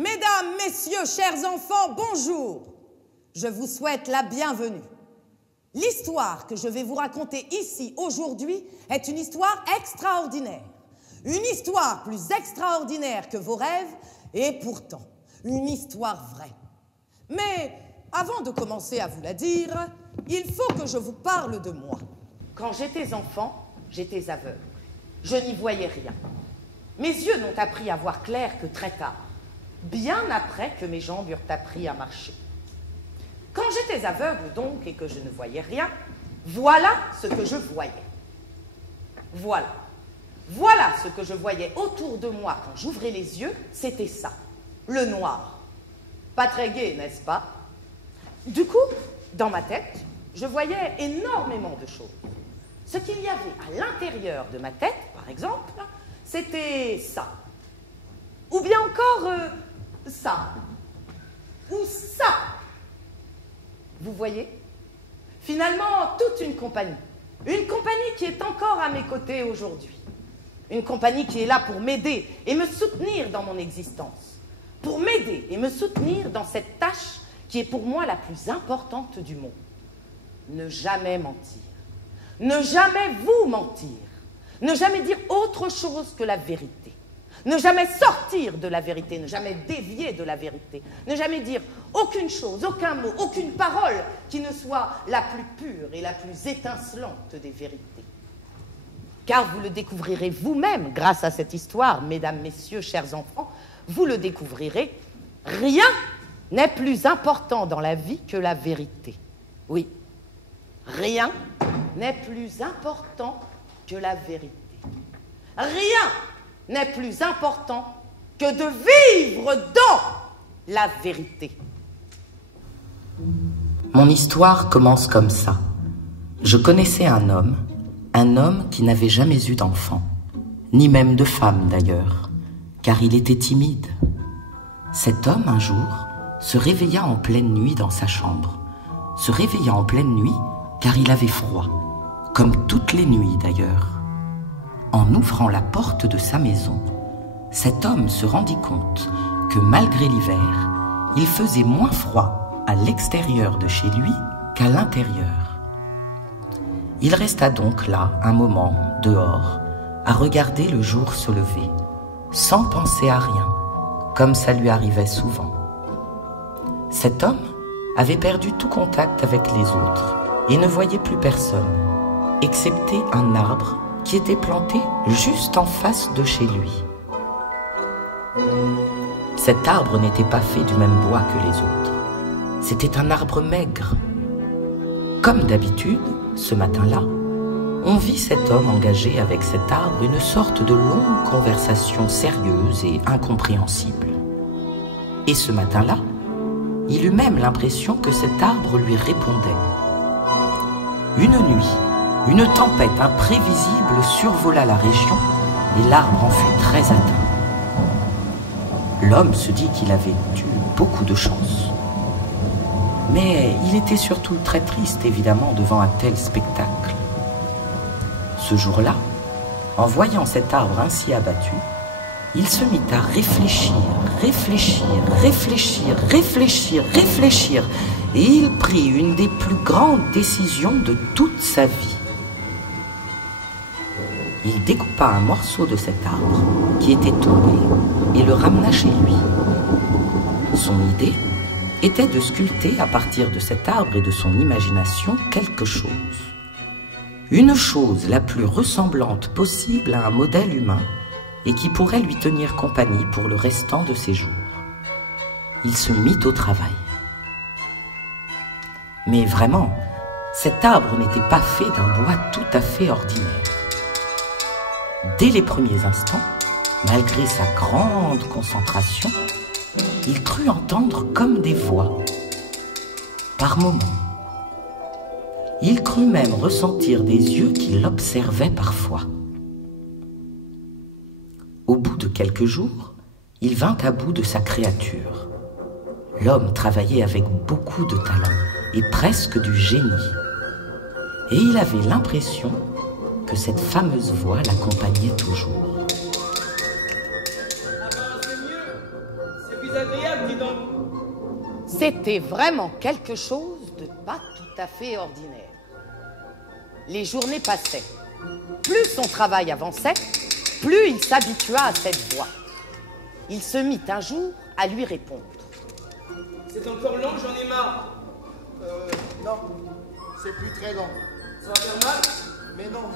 Mesdames, messieurs, chers enfants, bonjour. Je vous souhaite la bienvenue. L'histoire que je vais vous raconter ici aujourd'hui est une histoire extraordinaire. Une histoire plus extraordinaire que vos rêves et pourtant une histoire vraie. Mais avant de commencer à vous la dire, il faut que je vous parle de moi. Quand j'étais enfant, j'étais aveugle. Je n'y voyais rien. Mes yeux n'ont appris à voir clair que très tard, bien après que mes jambes eurent appris à marcher. Quand j'étais aveugle donc et que je ne voyais rien, voilà ce que je voyais. Voilà. Voilà ce que je voyais autour de moi quand j'ouvrais les yeux, c'était ça, le noir. Pas très gai, n'est-ce pas? Du coup, dans ma tête, je voyais énormément de choses. Ce qu'il y avait à l'intérieur de ma tête, par exemple, c'était ça. Ou bien encore ça. Ou ça. Vous voyez? Finalement, toute une compagnie. Une compagnie qui est encore à mes côtés aujourd'hui. Une compagnie qui est là pour m'aider et me soutenir dans mon existence. Pour m'aider et me soutenir dans cette tâche qui est pour moi la plus importante du monde. Ne jamais mentir. Ne jamais vous mentir. Ne jamais dire autre chose que la vérité. Ne jamais sortir de la vérité, ne jamais dévier de la vérité. Ne jamais dire aucune chose, aucun mot, aucune parole qui ne soit la plus pure et la plus étincelante des vérités. Car vous le découvrirez vous-même grâce à cette histoire, mesdames, messieurs, chers enfants, vous le découvrirez, rien n'est plus important dans la vie que la vérité. Oui, rien n'est plus important que la vérité. Rien n'est plus important que de vivre dans la vérité. Mon histoire commence comme ça. Je connaissais un homme qui n'avait jamais eu d'enfant, ni même de femme d'ailleurs, car il était timide. Cet homme, un jour, se réveilla en pleine nuit dans sa chambre. Se réveilla en pleine nuit car il avait froid, comme toutes les nuits d'ailleurs. En ouvrant la porte de sa maison, cet homme se rendit compte que malgré l'hiver, il faisait moins froid à l'extérieur de chez lui qu'à l'intérieur. Il resta donc là un moment, dehors, à regarder le jour se lever, sans penser à rien, comme ça lui arrivait souvent. Cet homme avait perdu tout contact avec les autres et ne voyait plus personne, excepté un arbre qui était planté juste en face de chez lui. Cet arbre n'était pas fait du même bois que les autres. C'était un arbre maigre. Comme d'habitude, ce matin-là, on vit cet homme engager avec cet arbre une sorte de longue conversation sérieuse et incompréhensible. Et ce matin-là, il eut même l'impression que cet arbre lui répondait. Une nuit, une tempête imprévisible survola la région et l'arbre en fut très atteint. L'homme se dit qu'il avait eu beaucoup de chance. Mais il était surtout très triste, évidemment, devant un tel spectacle. Ce jour-là, en voyant cet arbre ainsi abattu, il se mit à réfléchir, et il prit une des plus grandes décisions de toute sa vie. Il découpa un morceau de cet arbre qui était tombé et le ramena chez lui. Son idée était de sculpter à partir de cet arbre et de son imagination quelque chose. Une chose la plus ressemblante possible à un modèle humain et qui pourrait lui tenir compagnie pour le restant de ses jours. Il se mit au travail. Mais vraiment, cet arbre n'était pas fait d'un bois tout à fait ordinaire. Dès les premiers instants, malgré sa grande concentration, il crut entendre comme des voix. Par moments, il crut même ressentir des yeux qui l'observaient parfois. Au bout de quelques jours, il vint à bout de sa créature. L'homme travaillait avec beaucoup de talent et presque du génie. Et il avait l'impression que cette fameuse voix l'accompagnait toujours. désagréable, dis donc. C'était vraiment quelque chose de pas tout à fait ordinaire. Les journées passaient. Plus son travail avançait, plus il s'habitua à cette voix. Il se mit un jour à lui répondre. C'est encore long, j'en ai marre. Non, c'est plus très long. Ça va faire mal? Mais non.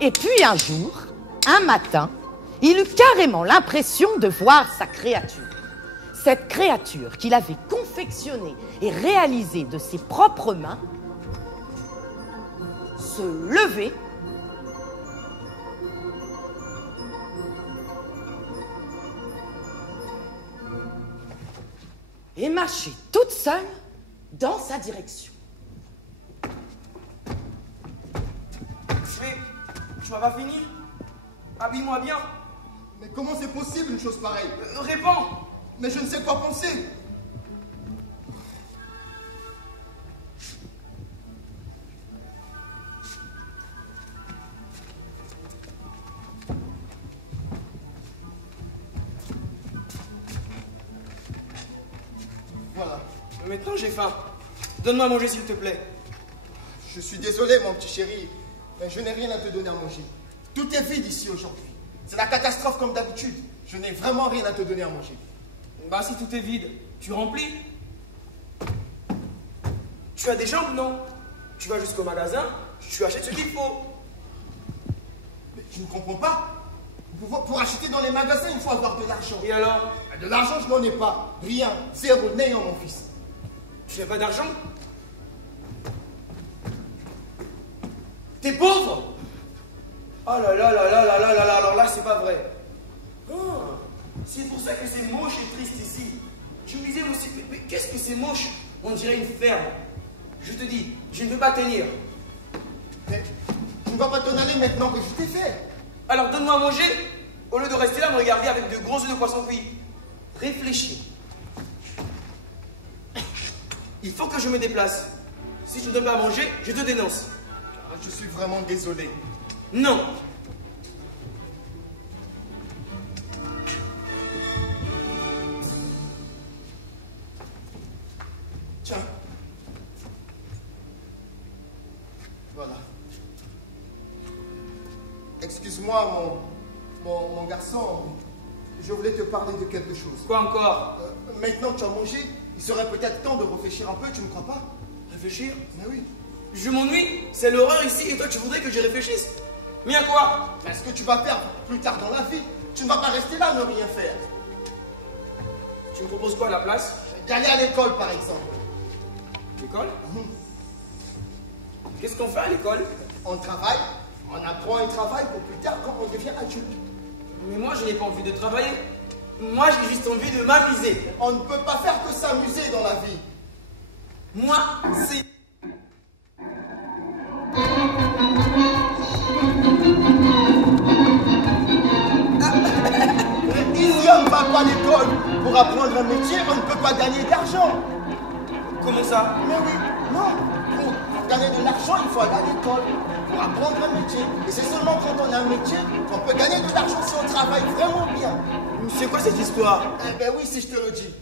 Et puis un jour, un matin, il eut carrément l'impression de voir sa créature. Cette créature qu'il avait confectionnée et réalisée de ses propres mains se lever et marcher toute seule dans sa direction. Mais, tu m'as pas fini? Habille-moi bien. Mais comment c'est possible une chose pareille? Réponds. Mais je ne sais quoi penser. Voilà. Maintenant, j'ai faim. Donne-moi à manger, s'il te plaît. Je suis désolé, mon petit chéri, mais je n'ai rien à te donner à manger. Tout est vide ici aujourd'hui. C'est la catastrophe comme d'habitude. Je n'ai vraiment rien à te donner à manger. Bah, si tout est vide, tu remplis. Tu as des jambes, non? Tu vas jusqu'au magasin, tu achètes ce qu'il faut. Mais je ne comprends pas. Pour acheter dans les magasins, il faut avoir de l'argent. Et alors? De l'argent, je n'en ai pas. Rien. Zéro, néant, mon fils. Tu n'as pas d'argent? T'es pauvre? Oh là là là là là là là là, alors là, c'est pas vrai. Ah, c'est pour ça que c'est moche et triste ici. Je me disais aussi, mais qu'est-ce que c'est moche? On dirait une ferme. Je te dis, je ne veux pas tenir. Mais tu ne vas pas t'en aller maintenant que je t'ai fait. Alors donne-moi à manger, au lieu de rester là me regarder avec de gros œufs de poisson cuit. Réfléchis. Il faut que je me déplace. Si tu ne donnes pas à manger, je te dénonce. Ah, je suis vraiment désolé. Non. Tiens. Voilà. Excuse-moi, mon garçon. Je voulais te parler de quelque chose. Quoi encore? Maintenant que tu as mangé, il serait peut-être temps de réfléchir un peu, tu ne crois pas? Réfléchir? Mais oui. Je m'ennuie, c'est l'horreur ici et toi tu voudrais que je réfléchisse? Mais à quoi? Mais ce que tu vas faire plus tard dans la vie, tu ne vas pas rester là, ne rien faire. Tu me proposes quoi à la place? D'aller à l'école, par exemple. L'école? Qu'est-ce qu'on fait à l'école? On travaille, on apprend un travail pour plus tard quand on devient adulte. Mais moi je n'ai pas envie de travailler. Moi j'ai juste envie de m'amuser. On ne peut pas faire que s'amuser dans la vie. Moi c'est... Ici on ne va pas à l'école. Pour apprendre un métier, on ne peut pas gagner d'argent. Comment ça? Mais oui, non. Pour gagner de l'argent, il faut aller à l'école. Pour apprendre un métier. Et c'est seulement quand on a un métier qu'on peut gagner de l'argent si on travaille vraiment bien. C'est quoi cette histoire? Eh ben oui, si je te le dis.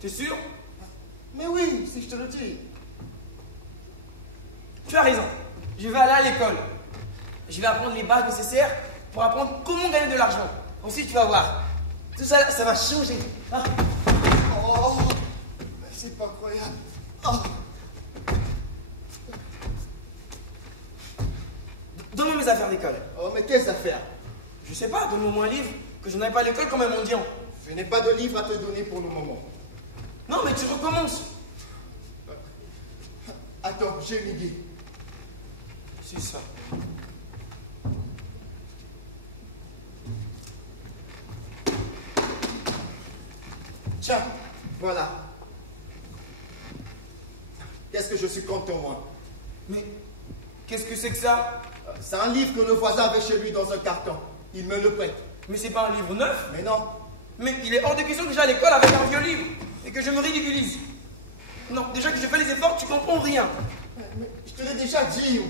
T'es sûr? Mais oui, si je te le dis. Tu as raison. Je vais aller à l'école. Je vais apprendre les bases nécessaires pour apprendre comment gagner de l'argent. Ensuite, tu vas voir. Tout ça, ça va changer. Ah. Oh, mais c'est pas croyable. Oh. Donne-moi mes affaires d'école. Oh, mais quelles affaires? Je sais pas, donne-moi un livre que je n'avais pas à l'école comme un mendiant. Je n'ai pas de livre à te donner pour le moment. Non, mais tu recommences. Attends, j'ai une idée. C'est ça. Tiens, voilà. Qu'est-ce que je suis content, moi. Mais qu'est-ce que c'est que ça? C'est un livre que le voisin avait chez lui dans un carton. Il me le prête. Mais c'est pas un livre neuf. Mais non. Mais il est hors de question que j'aille à l'école avec un vieux livre et que je me ridiculise. Non, déjà que je fais les efforts, tu comprends rien. Mais je te l'ai déjà dit.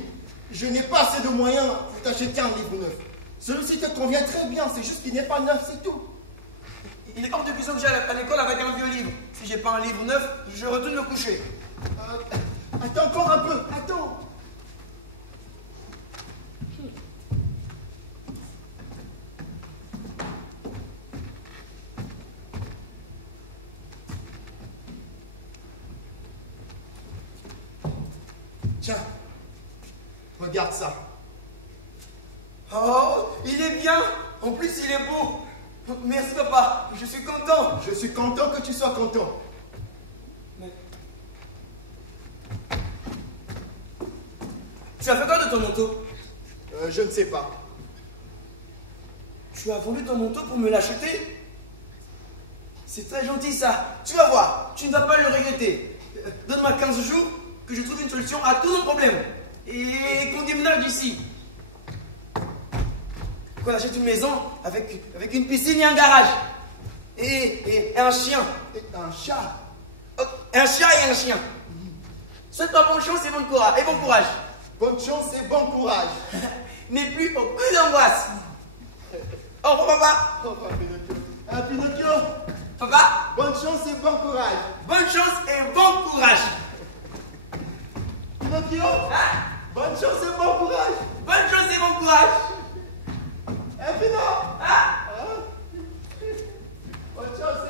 Je n'ai pas assez de moyens pour t'acheter un livre neuf. Celui-ci te convient très bien, c'est juste qu'il n'est pas neuf, c'est tout. Il est hors de question que j'aille à l'école avec un vieux livre. Si j'ai pas un livre neuf, je retourne me coucher. Attends encore un peu, attends. Tiens, regarde ça. Oh, il est bien. En plus, il est beau. Merci, papa. Je suis content. Je suis content que tu sois content. Mais... Tu as fait quoi de ton manteau? Je ne sais pas. Tu as vendu ton manteau pour me l'acheter? C'est très gentil, ça. Tu vas voir. Tu ne vas pas le regretter. Donne-moi 15 jours que je trouve une solution à tous nos problèmes. Et qu'on déménage d'ici. Qu'on achète une maison avec une piscine et un garage. Et un chien. Et un chat. Oh, un chat et un chien. Souhaite-toi bonne chance et bon courage. Bonne chance et bon courage. N'aie plus aucune angoisse. Au revoir, papa. Au revoir, Pinocchio. Ah, Pinocchio. Papa. Bonne chance et bon courage. Bonne chance et bon courage. Pinocchio. Hein? Bonne chance et bon courage. Bonne chance et bon courage. Pino. Ah. Bonne chance,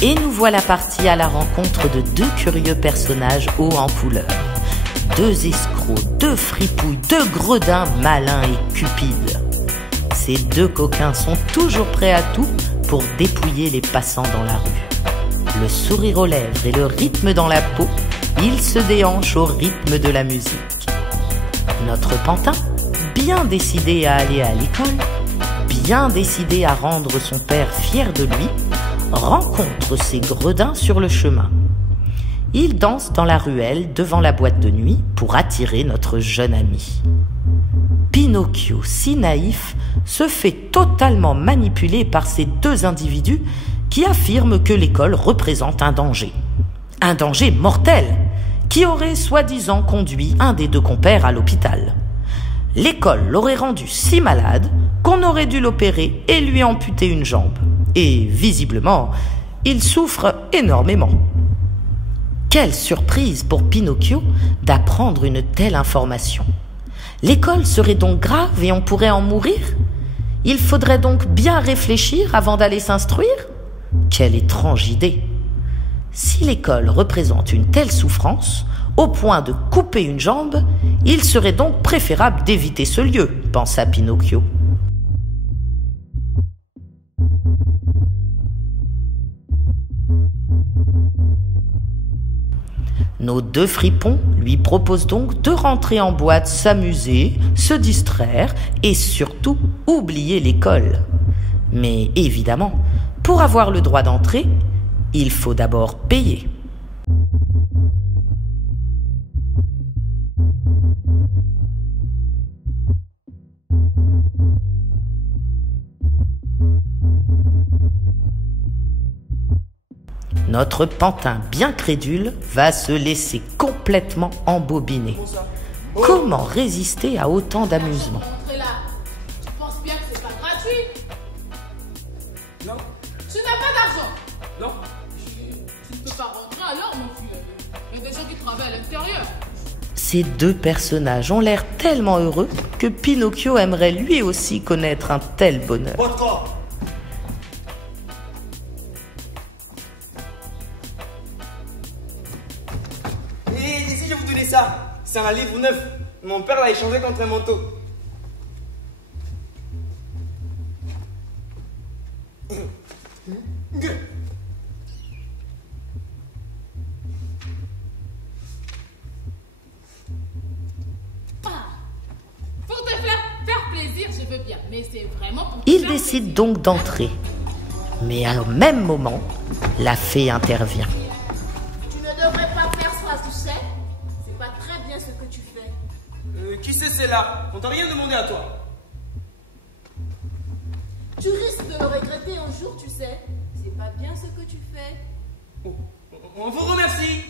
Et nous voilà partis à la rencontre de deux curieux personnages hauts en couleur. Deux escrocs, deux fripouilles, deux gredins malins et cupides. Ces deux coquins sont toujours prêts à tout pour dépouiller les passants dans la rue. Le sourire aux lèvres et le rythme dans la peau, ils se déhanchent au rythme de la musique. Notre pantin, bien décidé à aller à l'école, bien décidé à rendre son père fier de lui, rencontre ses gredins sur le chemin. Ils dansent dans la ruelle devant la boîte de nuit pour attirer notre jeune ami. Pinocchio, si naïf, se fait totalement manipuler par ces deux individus qui affirment que l'école représente un danger mortel, qui aurait soi-disant conduit un des deux compères à l'hôpital. L'école l'aurait rendu si malade qu'on aurait dû l'opérer et lui amputer une jambe. Et visiblement, il souffre énormément. Quelle surprise pour Pinocchio d'apprendre une telle information. L'école serait donc grave et on pourrait en mourir? Il faudrait donc bien réfléchir avant d'aller s'instruire? Quelle étrange idée! Si l'école représente une telle souffrance, au point de couper une jambe, il serait donc préférable d'éviter ce lieu, pensa Pinocchio. Nos deux fripons lui proposent donc de rentrer en boîte, s'amuser, se distraire et surtout oublier l'école. Mais évidemment, pour avoir le droit d'entrer, il faut d'abord payer. Notre pantin bien crédule va se laisser complètement embobiner. Comment résister à autant d'amusement? Tu penses bien que c'est pas gratuit? Non. Tu n'as pas d'argent? Non. Tu ne peux pas rentrer alors, mon vieux. Il y a des gens qui travaillent à l'intérieur. Ces deux personnages ont l'air tellement heureux que Pinocchio aimerait lui aussi connaître un tel bonheur. Votre Et ici, je vais vous donner ça. C'est un livre neuf. Mon père l'a échangé contre un manteau. Pour te faire plaisir, je veux bien. Mais c'est vraiment pour te Il faire décide plaisir. donc d'entrer. Mais au même moment, la fée intervient. Tu ne devrais pas faire ça, tu sais. C'est pas très bien ce que tu fais. Qui c'est là? On t'a rien demandé à toi. Tu risques de le regretter un jour, tu sais. C'est pas bien ce que tu fais. Oh, on vous remercie.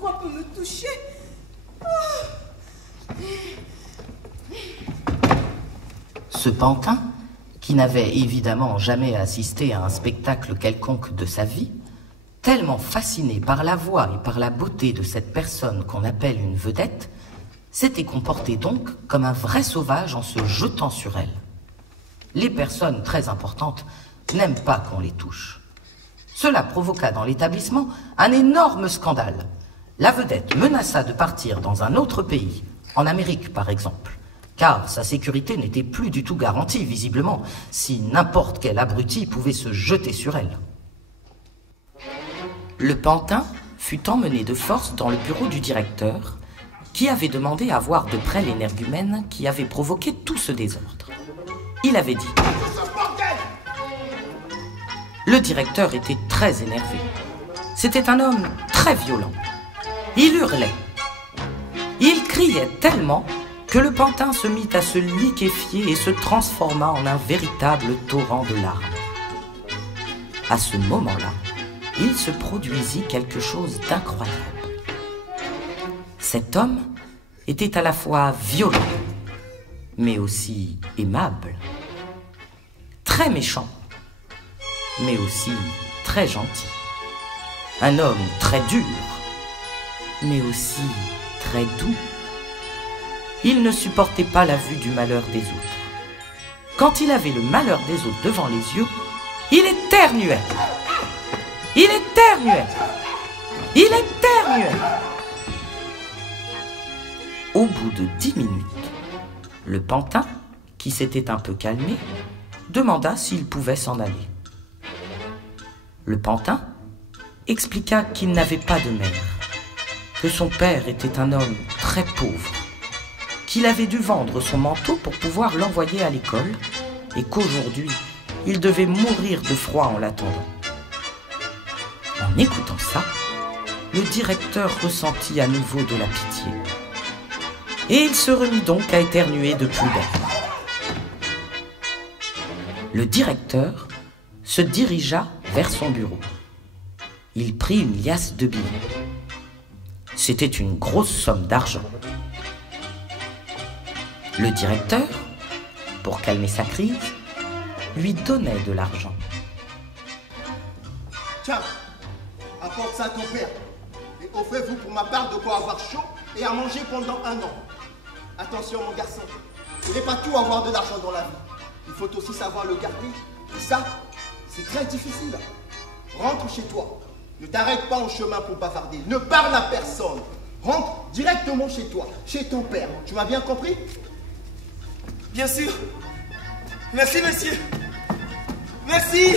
quoi peut me toucher. Ce pantin, qui n'avait évidemment jamais assisté à un spectacle quelconque de sa vie, tellement fasciné par la voix et par la beauté de cette personne qu'on appelle une vedette, s'était comporté donc comme un vrai sauvage en se jetant sur elle. Les personnes très importantes n'aiment pas qu'on les touche. Cela provoqua dans l'établissement un énorme scandale. La vedette menaça de partir dans un autre pays, en Amérique par exemple, car sa sécurité n'était plus du tout garantie, visiblement, si n'importe quel abruti pouvait se jeter sur elle. Le pantin fut emmené de force dans le bureau du directeur, qui avait demandé à voir de près l'énergumène qui avait provoqué tout ce désordre. Il avait dit... Le directeur était très énervé. C'était un homme très violent. Il hurlait. Il criait tellement que le pantin se mit à se liquéfier et se transforma en un véritable torrent de larmes. À ce moment-là, il se produisit quelque chose d'incroyable. Cet homme était à la fois violent, mais aussi aimable, très méchant, mais aussi très gentil. Un homme très dur, mais aussi très doux. Il ne supportait pas la vue du malheur des autres. Quand il avait le malheur des autres devant les yeux, il éternuait. Il éternuait. Il éternuait. Au bout de 10 minutes, le pantin, qui s'était un peu calmé, demanda s'il pouvait s'en aller. Le pantin expliqua qu'il n'avait pas de mère, que son père était un homme très pauvre, qu'il avait dû vendre son manteau pour pouvoir l'envoyer à l'école et qu'aujourd'hui, il devait mourir de froid en l'attendant. En écoutant ça, le directeur ressentit à nouveau de la pitié. Et il se remit donc à éternuer de plus belle. Le directeur se dirigea vers son bureau. Il prit une liasse de billets. C'était une grosse somme d'argent. Le directeur, pour calmer sa crise, lui donnait de l'argent. Tiens, apporte ça à ton père. Et offrez-vous pour ma part de quoi avoir chaud et à manger pendant 1 an. Attention mon garçon, il n'est pas tout avoir de l'argent dans la vie. Il faut aussi savoir le garder. Et ça, c'est très difficile. Rentre chez toi. Ne t'arrête pas en chemin pour bavarder. Ne parle à personne. Rentre directement chez toi, chez ton père. Tu m'as bien compris? Bien sûr. Merci, monsieur. Merci.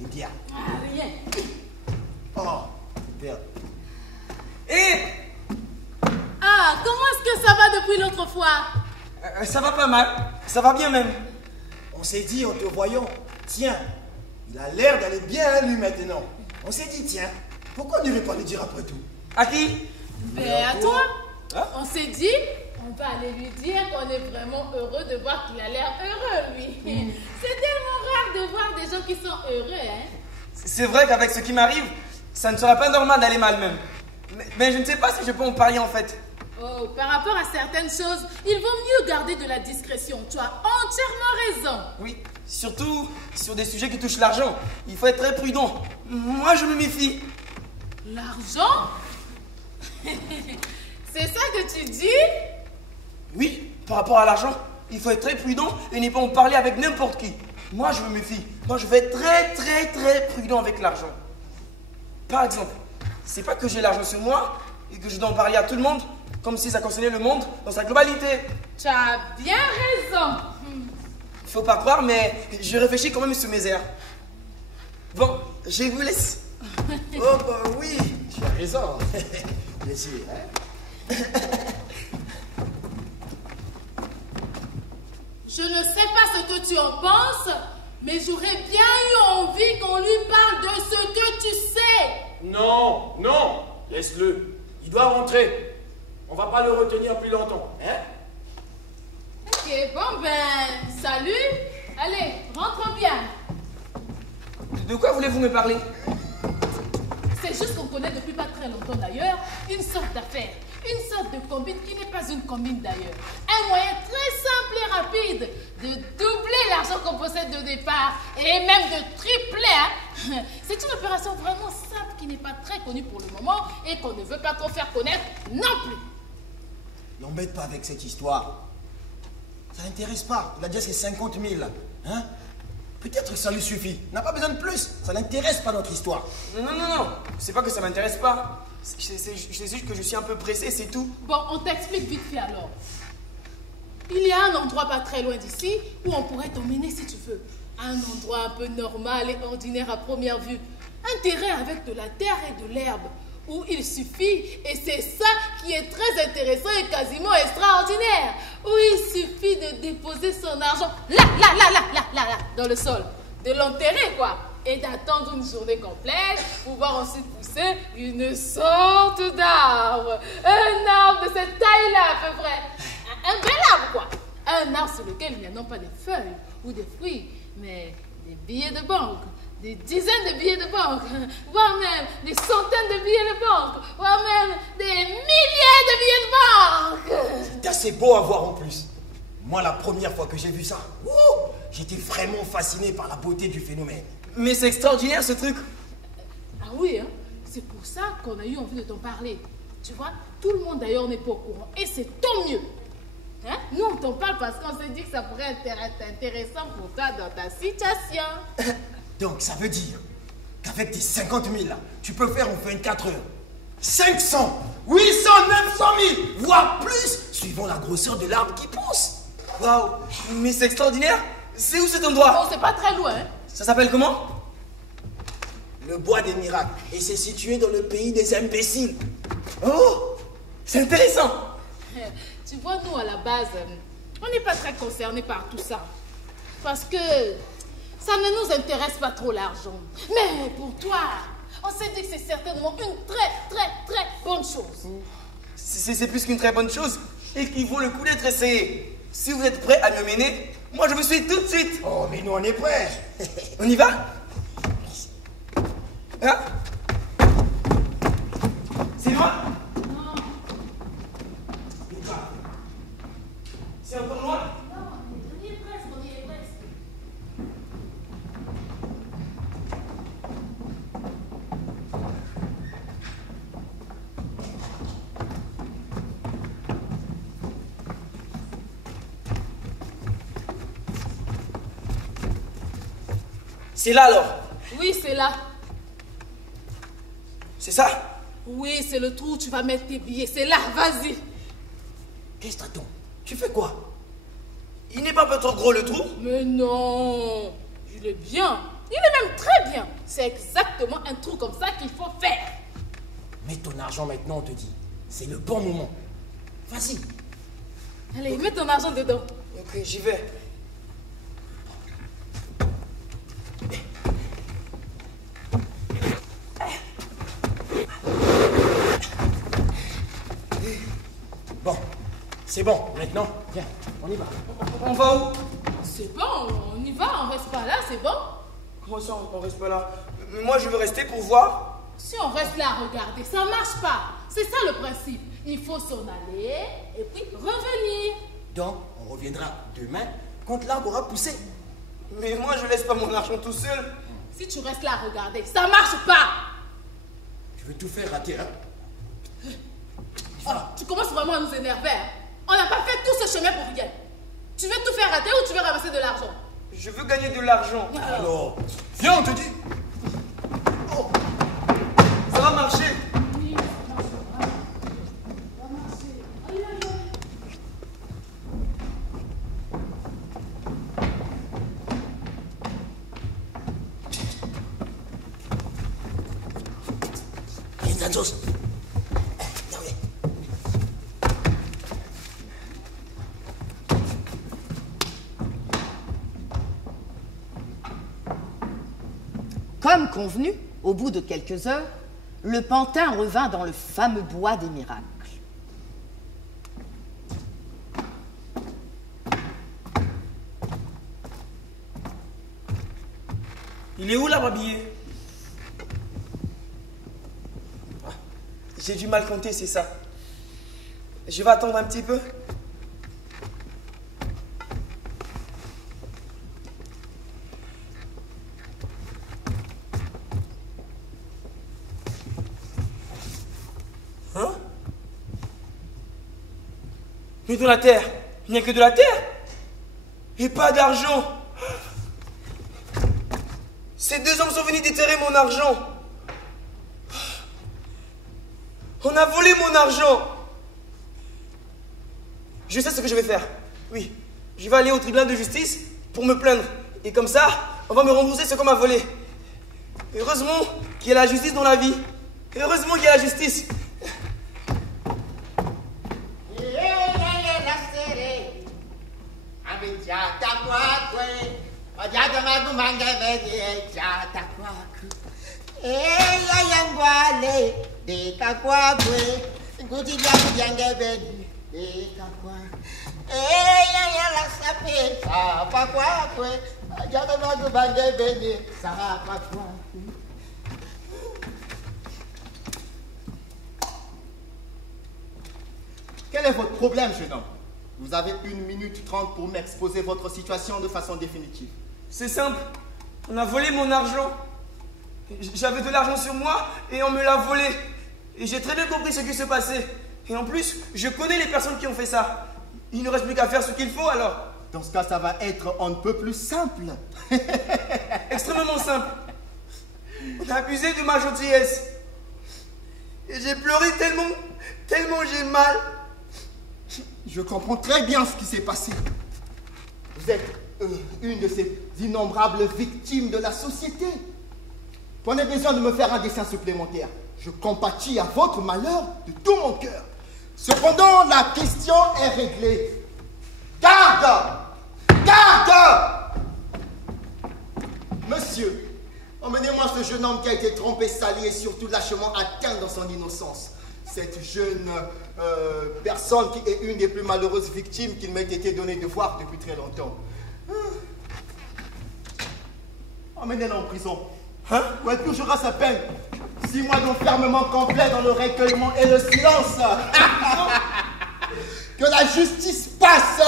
Lydia. Rien. Oh, père. Et Ah, comment est-ce que ça va depuis l'autre fois? ça va pas mal. Ça va bien même. On s'est dit en te voyant, tiens, il a l'air d'aller bien à lui maintenant. On s'est dit, tiens, pourquoi on n'irait pas le dire après tout? À qui? Ben à toi. Hein? On s'est dit, on va aller lui dire qu'on est vraiment heureux de voir qu'il a l'air heureux, lui. C'est tellement rare de voir des gens qui sont heureux, hein. C'est vrai qu'avec ce qui m'arrive, ça ne sera pas normal d'aller mal même. Mais je ne sais pas si je peux en parler en fait. Oh, par rapport à certaines choses, il vaut mieux garder de la discrétion. Tu as entièrement raison. Oui, surtout sur des sujets qui touchent l'argent. Il faut être très prudent. Moi, je me méfie. L'argent? C'est ça que tu dis? Oui, par rapport à l'argent, il faut être très prudent et ne pas en parler avec n'importe qui. Moi, je me méfie. Moi, je vais être très prudent avec l'argent. Par exemple, c'est pas que j'ai l'argent sur moi et que je dois en parler à tout le monde comme si ça concernait le monde dans sa globalité. Tu as bien raison. Faut pas croire, mais je réfléchis quand même sur mes airs. Bon, je vous laisse. Oh bah oui, tu as raison. Bien sûr, hein. Je ne sais pas ce que tu en penses, mais j'aurais bien eu envie qu'on lui parle de ce que tu sais. Non, non, laisse-le. Il doit rentrer. On va pas le retenir plus longtemps, hein? Ok, bon ben, salut. Allez, rentre bien. De quoi voulez-vous me parler? C'est juste qu'on connaît depuis pas très longtemps d'ailleurs une sorte d'affaire, une sorte de combine qui n'est pas une combine d'ailleurs. Un moyen très simple et rapide de doubler l'argent qu'on possède de départ et même de tripler. Hein. C'est une opération vraiment simple qui n'est pas très connue pour le moment et qu'on ne veut pas trop faire connaître non plus. L'embête pas avec cette histoire. Ça l'intéresse pas. Il a déjà ses 50 000. Hein? Peut-être que ça lui suffit. Il n'a pas besoin de plus. Ça n'intéresse pas notre histoire. Non, non, non, non. C'est pas que ça m'intéresse pas. C'est juste que je suis un peu pressé, c'est tout. Bon, on t'explique vite fait alors. Il y a un endroit pas très loin d'ici où on pourrait t'emmener si tu veux. Un endroit un peu normal et ordinaire à première vue. Un terrain avec de la terre et de l'herbe. Où il suffit, et c'est ça qui est très intéressant et quasiment extraordinaire, où il suffit de déposer son argent là, dans le sol, de l'enterrer quoi, et d'attendre une journée complète, pour pouvoir ensuite pousser une sorte d'arbre. Un arbre de cette taille-là à peu près. Un bel arbre quoi. Un arbre sur lequel il n'y a non pas des feuilles ou des fruits, mais des billets de banque. Des dizaines de billets de banque, voire même des centaines de billets de banque, voire même des milliers de billets de banque. C'est assez beau à voir en plus. Moi, la première fois que j'ai vu ça, j'étais vraiment fasciné par la beauté du phénomène. Mais c'est extraordinaire ce truc. Ah oui, hein? C'est pour ça qu'on a eu envie de t'en parler. Tu vois, tout le monde d'ailleurs n'est pas au courant et c'est tant mieux. Hein? Nous, on t'en parle parce qu'on s'est dit que ça pourrait être intéressant pour toi dans ta situation. Donc, ça veut dire qu'avec tes 50 000, là, tu peux faire en 24 heures 500, 800, 900 000, voire plus, suivant la grosseur de l'arbre qui pousse. Waouh, mais c'est extraordinaire. C'est où cet endroit? Bon, c'est pas très loin. Hein? Ça s'appelle comment? Le bois des miracles. Et c'est situé dans le pays des imbéciles. Oh, c'est intéressant. Tu vois, nous, à la base, on n'est pas très concernés par tout ça. Parce que ça ne nous intéresse pas trop l'argent. Mais pour toi, on s'est dit que c'est certainement une très bonne chose. C'est plus qu'une très bonne chose et qu'il vaut le coup d'être essayé. Si vous êtes prêts à me mener, moi je vous suis tout de suite. Oh, mais nous on est prêts. On y va? Hein? C'est loin? Non. C'est encore loin? On y est presque. C'est là alors? Oui, c'est là. C'est ça? Oui, c'est le trou où tu vas mettre tes billets. C'est là, vas-y. Qu'est-ce que t'attends? Tu fais quoi? Il n'est pas un peu trop gros le trou? Mais non, il est bien. Il est même très bien. C'est exactement un trou comme ça qu'il faut faire. Mets ton argent maintenant, on te dit. C'est le bon moment. Vas-y. Allez, mets ton argent dedans. Ok, j'y vais. Bon, c'est bon, maintenant, viens, on y va. On va où? C'est bon, on y va, on reste pas là, c'est bon. Comment ça, on reste pas là? Moi, je veux rester pour voir. Si on reste là à regarder, ça marche pas. C'est ça le principe. Il faut s'en aller et puis revenir. Donc, on reviendra demain quand l'arbre aura poussé. Mais moi, je laisse pas mon argent tout seul. Si tu restes là à regarder, ça marche pas. Tu veux tout faire rater, hein? Oh, tu commences vraiment à nous énerver. Hein? On n'a pas fait tout ce chemin pour rien. Tu veux tout faire rater ou tu veux ramasser de l'argent? Je veux gagner de l'argent. Alors, viens, on te dit. Oh, ça va marcher. Oui, ça marchera. Ça va marcher. Allez, allez, allez. Viens, Santos. Comme convenu, au bout de quelques heures, le pantin revint dans le fameux bois des miracles. Il est où l'arbre à billets? J'ai du mal compter, c'est ça. Je vais attendre un petit peu. Hein? Mais de la terre. Il n'y a que de la terre. Et pas d'argent. Ces deux hommes sont venus déterrer mon argent. On a volé mon argent. Je sais ce que je vais faire. Oui, je vais aller au tribunal de justice pour me plaindre. Et comme ça, on va me rembourser ce qu'on m'a volé. Heureusement qu'il y a la justice dans la vie. Heureusement qu'il y a la justice. Quel est votre problème, jeune homme? Vous avez 1 minute 30 pour m'exposer votre situation de façon définitive. C'est simple. On a volé mon argent. J'avais de l'argent sur moi et on me l'a volé. Et j'ai très bien compris ce qui se passait. Et en plus, je connais les personnes qui ont fait ça. Il ne reste plus qu'à faire ce qu'il faut alors. Dans ce cas, ça va être on ne peut plus simple. Extrêmement simple. On a abusé de ma gentillesse. Et j'ai pleuré tellement j'ai mal. Je comprends très bien ce qui s'est passé. Vous êtes une de ces innombrables victimes de la société. Prenez besoin de me faire un dessin supplémentaire. Je compatis à votre malheur de tout mon cœur. Cependant, la question est réglée. Garde! Garde! Monsieur, emmenez-moi ce jeune homme qui a été trompé, sali et surtout lâchement atteint dans son innocence. Cette jeune personne qui est une des plus malheureuses victimes qu'il m'ait été donné de voir depuis très longtemps. Emmenez-le en prison. Hein? Où elle touchera sa peine. 6 mois d'enfermement complet dans le recueillement et le silence. Que la justice passe.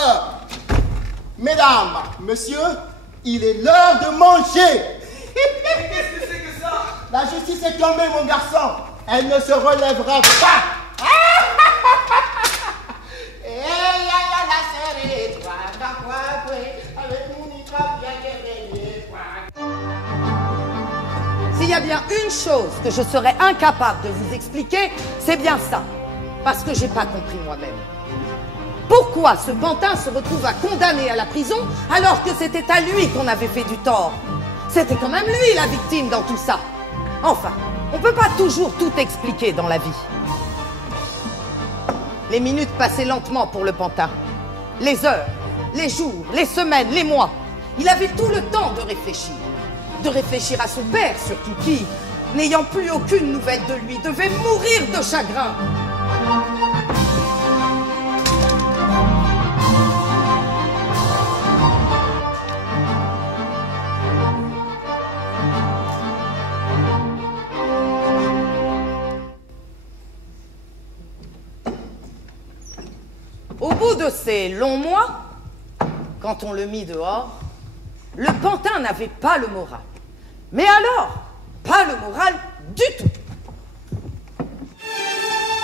Mesdames, messieurs, il est l'heure de manger. Qu'est-ce que c'est que ça? La justice est tombée, mon garçon. Elle ne se relèvera pas. S'il y a bien une chose que je serais incapable de vous expliquer, c'est bien ça. Parce que j'ai pas compris moi-même. Pourquoi ce pantin se retrouve à condamner à la prison alors que c'était à lui qu'on avait fait du tort? C'était quand même lui la victime dans tout ça. Enfin, on peut pas toujours tout expliquer dans la vie. Les minutes passaient lentement pour le pantin. Les heures, les jours, les semaines, les mois. Il avait tout le temps de réfléchir. De réfléchir à son père, surtout qui, n'ayant plus aucune nouvelle de lui, devait mourir de chagrin. Au bout de ces longs mois, quand on le mit dehors, le pantin n'avait pas le moral. Mais alors, pas le moral du tout.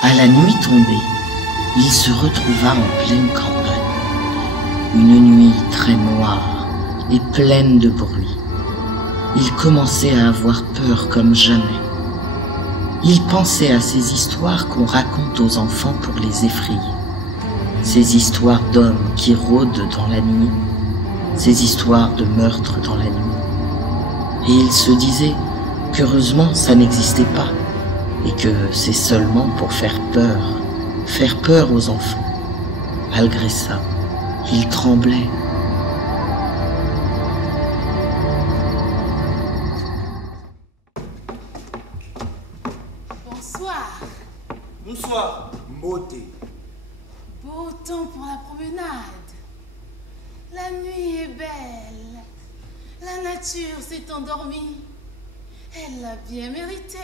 À la nuit tombée, il se retrouva en pleine campagne. Une nuit très noire et pleine de bruit. Il commençait à avoir peur comme jamais. Il pensait à ces histoires qu'on raconte aux enfants pour les effrayer. Ces histoires d'hommes qui rôdent dans la nuit. Ces histoires de meurtres dans la nuit. Et il se disait qu'heureusement ça n'existait pas. Et que c'est seulement pour faire peur aux enfants. Malgré ça, il tremblait. « Beau temps pour la promenade. La nuit est belle. La nature s'est endormie. Elle l'a bien mérité.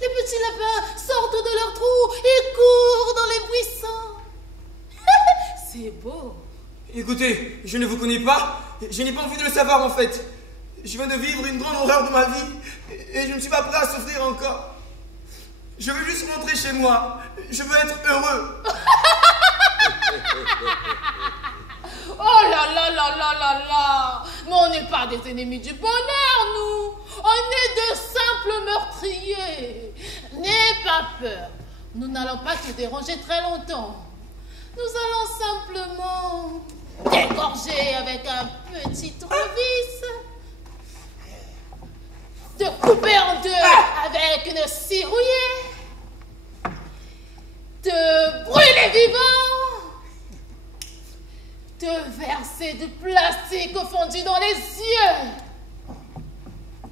Les petits lapins sortent de leur trou et courent dans les buissons. C'est beau. Écoutez, je ne vous connais pas. Je n'ai pas envie de le savoir en fait. Je viens de vivre une grande horreur de ma vie et je ne suis pas prêt à souffrir encore. Je veux juste rentrer chez moi. Je veux être heureux. Oh là là là là là là. Mais on n'est pas des ennemis du bonheur, nous. On est de simples meurtriers. N'aie pas peur. Nous n'allons pas te déranger très longtemps. Nous allons simplement t'égorger avec un petit tournevis, te couper en deux avec une scie rouillée, te brûler vivant, te verser du plastique fondu dans les yeux.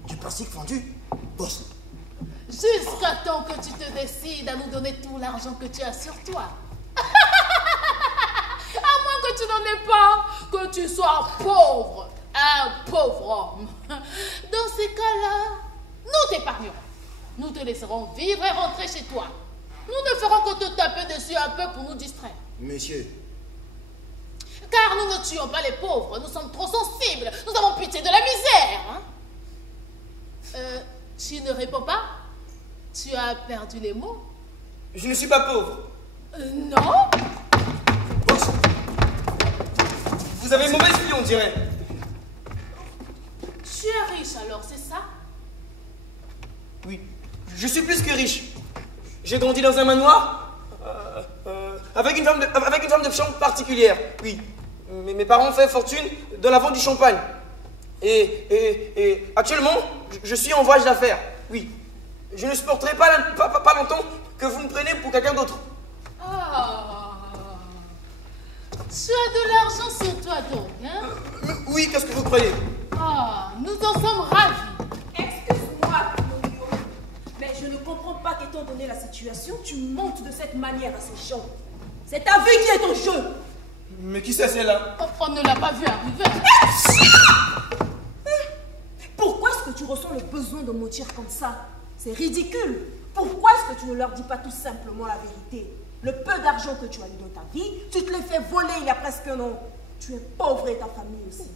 Du plastique fondu? Boss. Jusqu'à temps que tu te décides à nous donner tout l'argent que tu as sur toi. À moins que tu n'en aies pas, que tu sois pauvre, un pauvre homme. Dans ces cas-là, nous t'épargnerons. Nous te laisserons vivre et rentrer chez toi. Nous ne ferons que te taper dessus un peu pour nous distraire. Monsieur. Car nous ne tuons pas les pauvres, nous sommes trop sensibles. Nous avons pitié de la misère. Tu ne réponds pas? Tu as perdu les mots? Je ne suis pas pauvre. Non? Boss. Vous avez une mauvaise vie, on dirait. Tu es riche alors, c'est ça? Oui. Je suis plus que riche. J'ai grandi dans un manoir avec une femme de chambre particulière. Oui. Mes parents ont fait fortune dans la vente du champagne. Et actuellement, je suis en voyage d'affaires. Oui. Je ne supporterai pas longtemps que vous me preniez pour quelqu'un d'autre. Ah. Tu as de l'argent sur toi donc, hein? Oui, qu'est-ce que vous croyez? Ah, nous en sommes ravis. Excuse-moi, Pinocchio, mais je ne comprends pas qu'étant donné la situation, tu montes de cette manière à ces gens. C'est ta vie qui est en jeu. Mais qui c'est celle-là? On ne l'a pas vu arriver. Pourquoi est-ce que tu ressens le besoin de mentir comme ça? C'est ridicule. Pourquoi est-ce que tu ne leur dis pas tout simplement la vérité? Le peu d'argent que tu as eu dans ta vie, tu te l'as fait voler il y a presque un an. Tu es pauvre et ta famille aussi.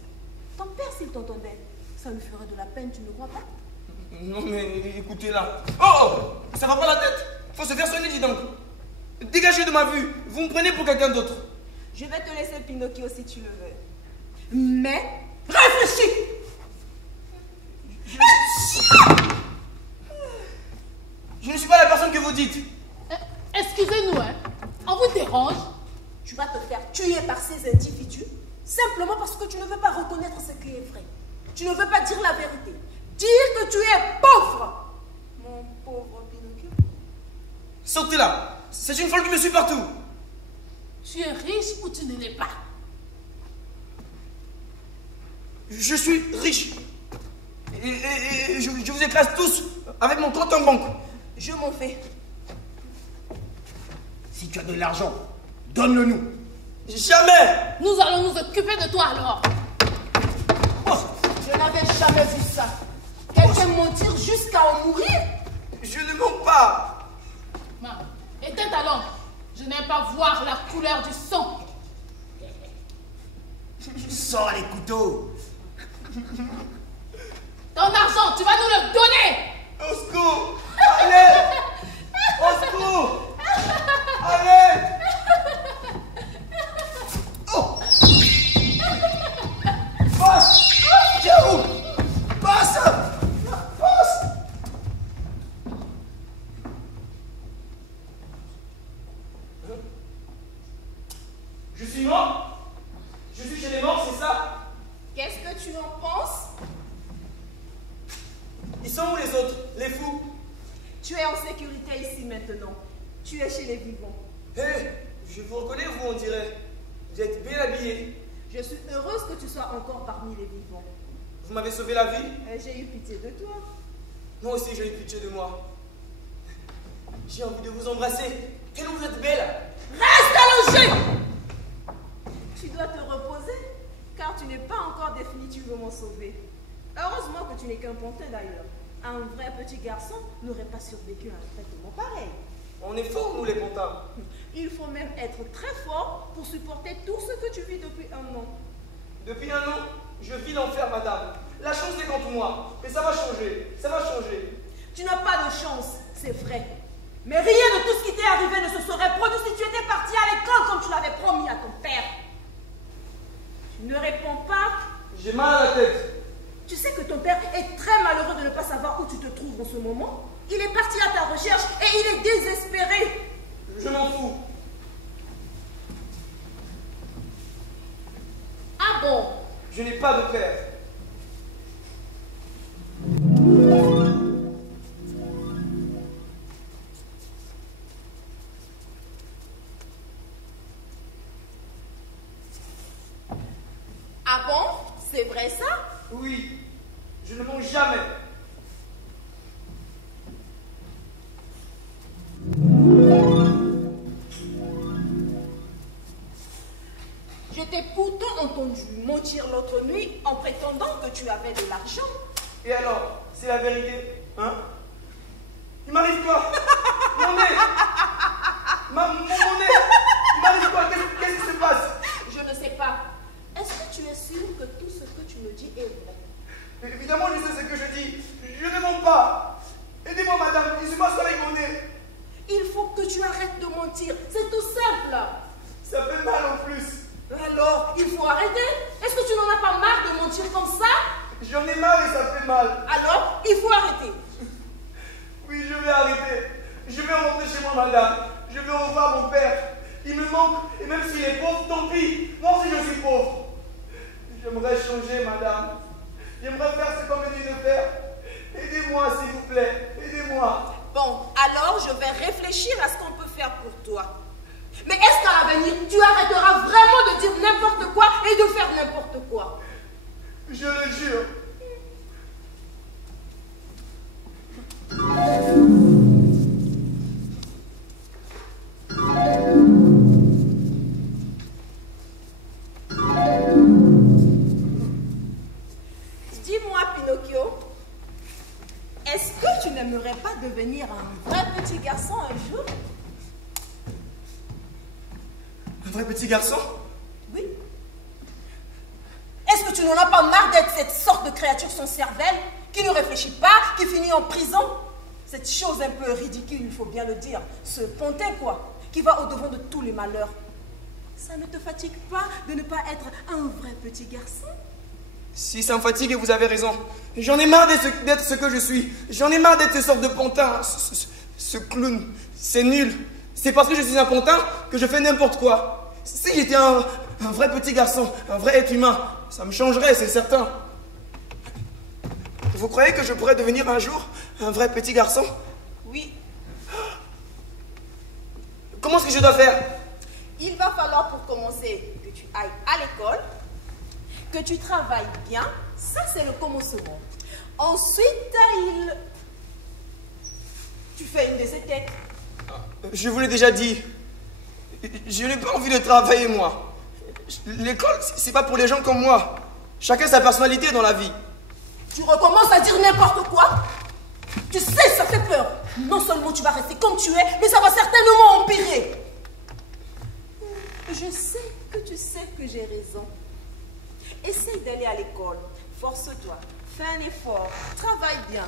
Ton père, s'il t'entendait, ça lui ferait de la peine, tu ne crois pas? Non mais écoutez là. Oh, ça va pas la tête. Faut se faire soigner, dis donc. Dégagez de ma vue. Vous me prenez pour quelqu'un d'autre. Je vais te laisser Pinocchio si tu le veux. Mais réfléchis. Je ne suis pas la personne que vous dites. Excusez-nous, hein. On vous dérange? Tu vas te faire tuer par ces individus simplement parce que tu ne veux pas reconnaître ce qui est vrai. Tu ne veux pas dire la vérité. Dire que tu es pauvre. Mon pauvre Pinocchio. Sortez là. C'est une folle qui me suit partout. Tu es riche ou tu ne l'es pas? Je suis riche. Et je vous écrase tous avec mon compte en banque. Je m'en vais. Si tu as de l'argent, donne-le-nous. Jamais. Nous allons nous occuper de toi alors. Je n'avais jamais vu ça. Quelqu'un mentir jusqu'à en mourir. Je ne mens pas. Éteins ta lampe. Je n'aime pas voir la couleur du sang. Sors les couteaux. Ton argent, tu vas nous le donner. Au secours. Allez. Au secours. Allez. Oh. Passe. Tiens où? Passe. Passe. Je suis mort. Je suis chez les morts, c'est ça? Qu'est-ce que tu en penses? Ils sont où les autres? Les fous? Tu es en sécurité ici maintenant. Tu es chez les vivants. Hé, je vous reconnais, vous, on dirait. Vous êtes bien habillés. Je suis heureuse que tu sois encore parmi les vivants. Vous m'avez sauvé la vie. Et j'ai eu pitié de toi. Moi aussi, j'ai eu pitié de moi. J'ai envie de vous embrasser. Tellement vous êtes belle. Reste allongé! n'es pas encore définitivement sauvé. Heureusement que tu n'es qu'un pantin d'ailleurs. Un vrai petit garçon n'aurait pas survécu à un traitement pareil. On est forts, nous, les pantins. Il faut même être très fort pour supporter tout ce que tu vis depuis un an. Depuis un an, je vis l'enfer, madame. La chance est contre moi. Mais ça va changer. Ça va changer. Tu n'as pas de chance, c'est vrai. Mais rien de tout ce qui t'est arrivé ne se serait produit si tu étais parti à l'école comme tu l'avais promis à ton père. Tu ne réponds pas. J'ai mal à la tête. Tu sais que ton père est très malheureux de ne pas savoir où tu te trouves en ce moment. Il est parti à ta recherche et il est désespéré. Je m'en fous. Ah bon? Je n'ai pas de père. Ah bon? C'est vrai ça? Oui, je ne mange jamais. Je t'ai pourtant entendu mentir l'autre nuit en prétendant que tu avais de l'argent. Et alors, c'est la vérité, hein? Il m'arrive quoi? Mon nez! Mon nez! Il m'arrive quoi? Qu'est-ce qui se passe? Je ne sais pas. Est-ce que tu es sûr que tout ce que tu me dis est vrai? Évidemment, je sais ce que je dis. Je ne mens pas. Aidez-moi, madame. Il se passe quoi avec mon nez? Il faut que tu arrêtes de mentir. C'est tout simple. Ça fait mal en plus. Alors, il faut arrêter. Est-ce que tu n'en as pas marre de mentir comme ça? J'en ai marre et ça fait mal. Alors, il faut arrêter. Oui, je vais arrêter. Je vais rentrer chez moi, madame. Je vais revoir mon père. Il me manque. Et même s'il est pauvre, tant pis. Moi aussi, je suis pauvre. J'aimerais changer, madame. J'aimerais faire ce qu'on me dit de faire. Aidez-moi, s'il vous plaît. Aidez-moi. Bon, alors je vais réfléchir à ce qu'on peut faire pour toi. Mais est-ce qu'à l'avenir, tu arrêteras vraiment de dire n'importe quoi et de faire n'importe quoi? Je le jure. Dis-moi, Pinocchio, est-ce que tu n'aimerais pas devenir un vrai petit garçon un jour? Un vrai petit garçon? Oui. Est-ce que tu n'en as pas marre d'être cette sorte de créature sans cervelle, qui ne réfléchit pas, qui finit en prison? Cette chose un peu ridicule, il faut bien le dire. Ce pantin, quoi, qui va au-devant de tous les malheurs. Ça ne te fatigue pas de ne pas être un vrai petit garçon? Si ça me fatigue, vous avez raison. J'en ai marre d'être ce que je suis. J'en ai marre d'être ce sorte de pantin. Ce clown. C'est nul. C'est parce que je suis un pantin que je fais n'importe quoi. Si j'étais un vrai petit garçon, un vrai être humain, ça me changerait, c'est certain. Vous croyez que je pourrais devenir un jour un vrai petit garçon? Oui. Comment est-ce que je dois faire? Il va falloir pour commencer que tu ailles à l'école, que tu travailles bien. Ça, c'est le commencement. Ensuite, tu fais une de ces têtes. Je vous l'ai déjà dit. Je n'ai pas envie de travailler, moi. L'école, c'est pas pour les gens comme moi. Chacun a sa personnalité dans la vie. Tu recommences à dire n'importe quoi? Tu sais, ça fait peur. Non seulement tu vas rester comme tu es, mais ça va certainement empirer. Je sais que j'ai raison. Essaye d'aller à l'école. Force-toi. Fais un effort. Travaille bien.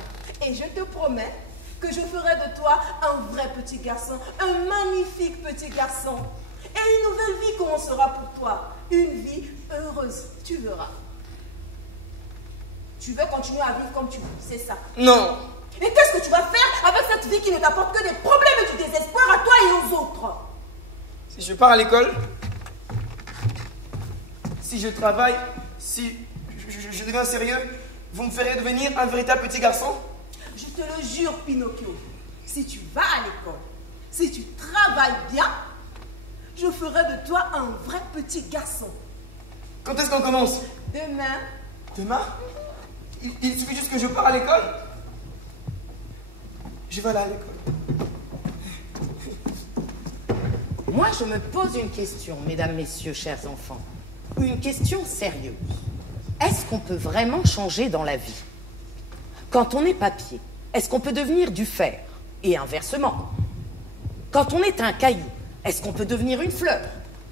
Et je te promets que je ferai de toi un vrai petit garçon. Un magnifique petit garçon. Et une nouvelle vie commencera pour toi. Une vie heureuse. Tu verras. Tu veux continuer à vivre comme tu veux, c'est ça? Non. Et qu'est-ce que tu vas faire avec cette vie qui ne t'apporte que des problèmes et du désespoir à toi et aux autres? Si je pars à l'école, si je travaille, si je deviens sérieux, vous me ferez devenir un véritable petit garçon? Je te le jure, Pinocchio, si tu vas à l'école, si tu travailles bien, je ferai de toi un vrai petit garçon. Quand est-ce qu'on commence? Demain. Demain? Il suffit juste que je pars à l'école? Je vais aller à l'école. Moi, je me pose une question, mesdames, messieurs, chers enfants. Une question sérieuse. est-ce qu'on peut vraiment changer dans la vie? Quand on est papier, est-ce qu'on peut devenir du fer? Et inversement. Quand on est un caillou, est-ce qu'on peut devenir une fleur?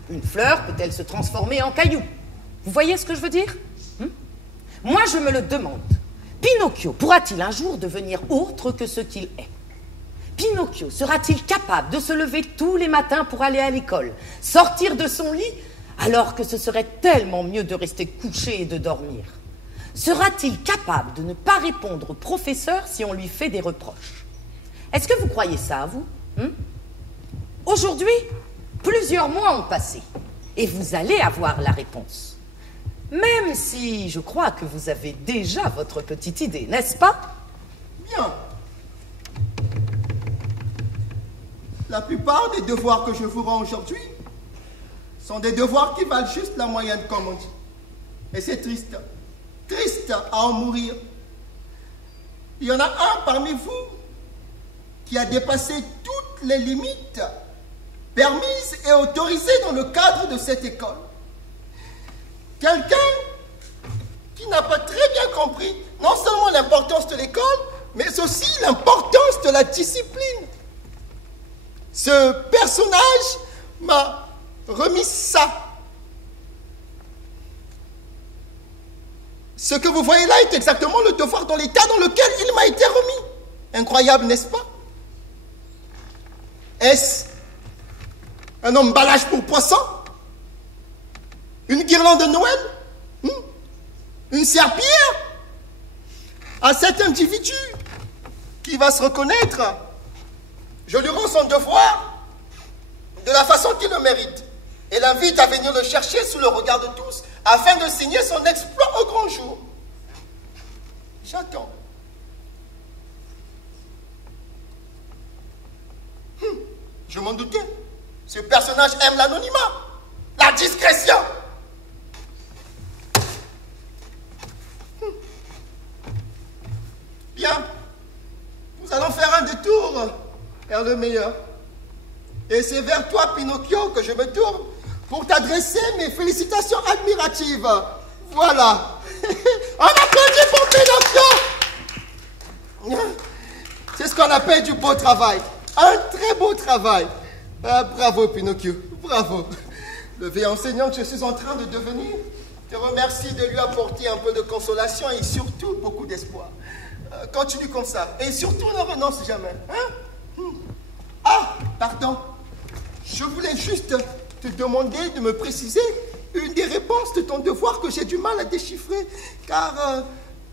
Une fleur peut-elle se transformer en caillou? Vous voyez ce que je veux dire? Moi, je me le demande. Pinocchio pourra-t-il un jour devenir autre que ce qu'il est? Pinocchio sera-t-il capable de se lever tous les matins pour aller à l'école, sortir de son lit, alors que ce serait tellement mieux de rester couché et de dormir? Sera-t-il capable de ne pas répondre au professeur si on lui fait des reproches? Est-ce que vous croyez ça, vous? Aujourd'hui, plusieurs mois ont passé et vous allez avoir la réponse. Même si je crois que vous avez déjà votre petite idée, n'est-ce pas? Bien. La plupart des devoirs que je vous rends aujourd'hui sont des devoirs qui valent juste la moyenne, comme on dit. Et c'est triste. Triste à en mourir. Il y en a un parmi vous qui a dépassé toutes les limites permises et autorisées dans le cadre de cette école. Quelqu'un qui n'a pas très bien compris non seulement l'importance de l'école, mais aussi l'importance de la discipline. Ce personnage m'a remis ça. Ce que vous voyez là est exactement le devoir dans l'état dans lequel il m'a été remis. Incroyable, n'est-ce pas? Est-ce un emballage pour poisson? Une guirlande de Noël? Une serpillière? À cet individu qui va se reconnaître, je lui rends son devoir de la façon qu'il le mérite et l'invite à venir le chercher sous le regard de tous afin de signer son exploit au grand jour. J'attends. Je m'en doutais. Ce personnage aime l'anonymat, la discrétion. Bien, nous allons faire un détour vers le meilleur. Et c'est vers toi, Pinocchio, que je me tourne pour t'adresser mes félicitations admiratives. Voilà. On applaudit pour Pinocchio. C'est ce qu'on appelle du beau travail. Un très beau travail. Ah, bravo, Pinocchio. Bravo. Le vieil enseignant que je suis en train de devenir te remercie de lui apporter un peu de consolation et surtout beaucoup d'espoir. Continue comme ça. Et surtout, ne renonce jamais. Hein? Ah, pardon. Je voulais juste te demander de me préciser une des réponses de ton devoir que j'ai du mal à déchiffrer, car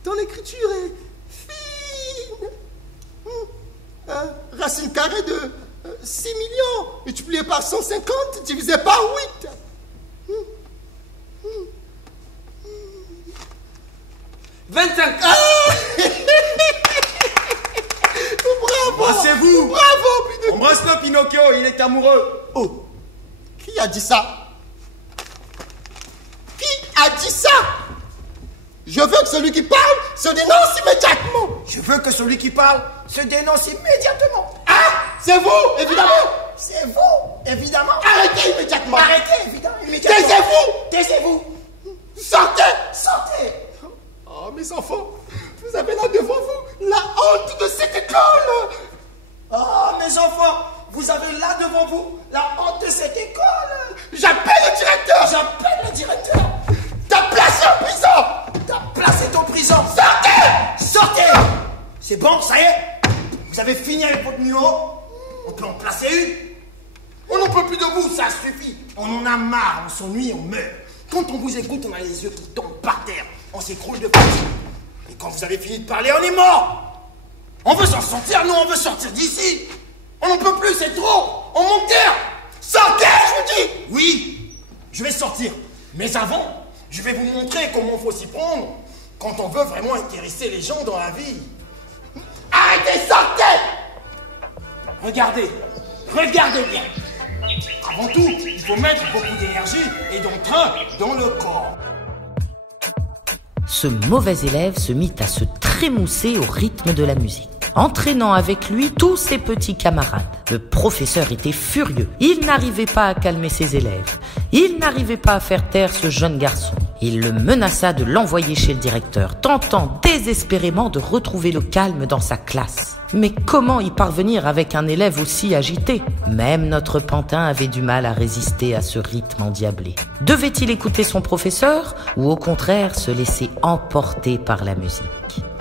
ton écriture est fine. Racine carrée de 6 millions, multiplié par 150, divisé par 8. « 25 » Bravo! Embrassez-vous! Bravo, Pinocchio! Embrasse-le, Pinocchio, il est amoureux. Oh! Qui a dit ça? Qui a dit ça? Je veux que celui qui parle se dénonce immédiatement! Je veux que celui qui parle se dénonce immédiatement. Ah! C'est vous, évidemment! C'est vous, évidemment. Arrêtez immédiatement! Arrêtez, évidemment, immédiatement. Taisez-vous! Taisez-vous. Sortez! Sortez. Oh, mes enfants, vous avez là devant vous la honte de cette école! Oh, mes enfants, vous avez là devant vous la honte de cette école. J'appelle le directeur! J'appelle le directeur. T'as placé en prison! T'as placé en prison. Sortez! Sortez. C'est bon, ça y est. Vous avez fini avec votre numéro. On peut en placer une. On n'en peut plus de vous, ça suffit. On en a marre, on s'ennuie, on meurt. Quand on vous écoute, on a les yeux qui tombent par terre. On s'écroule de fatigue. Et quand vous avez fini de parler, on est mort. On veut s'en sortir, nous, on veut sortir d'ici. On n'en peut plus, c'est trop. On monte terre. Sortez, je vous dis. Oui, je vais sortir. Mais avant, je vais vous montrer comment il faut s'y prendre quand on veut vraiment intéresser les gens dans la vie. Arrêtez, sortez. Regardez, regardez bien. Avant tout, il faut mettre beaucoup d'énergie et d'entrain dans le corps. Ce mauvais élève se mit à se trémousser au rythme de la musique, entraînant avec lui tous ses petits camarades. Le professeur était furieux. Il n'arrivait pas à calmer ses élèves. Il n'arrivait pas à faire taire ce jeune garçon. Il le menaça de l'envoyer chez le directeur, tentant désespérément de retrouver le calme dans sa classe. Mais comment y parvenir avec un élève aussi agité? Même notre pantin avait du mal à résister à ce rythme endiablé. Devait-il écouter son professeur ou au contraire se laisser emporter par la musique?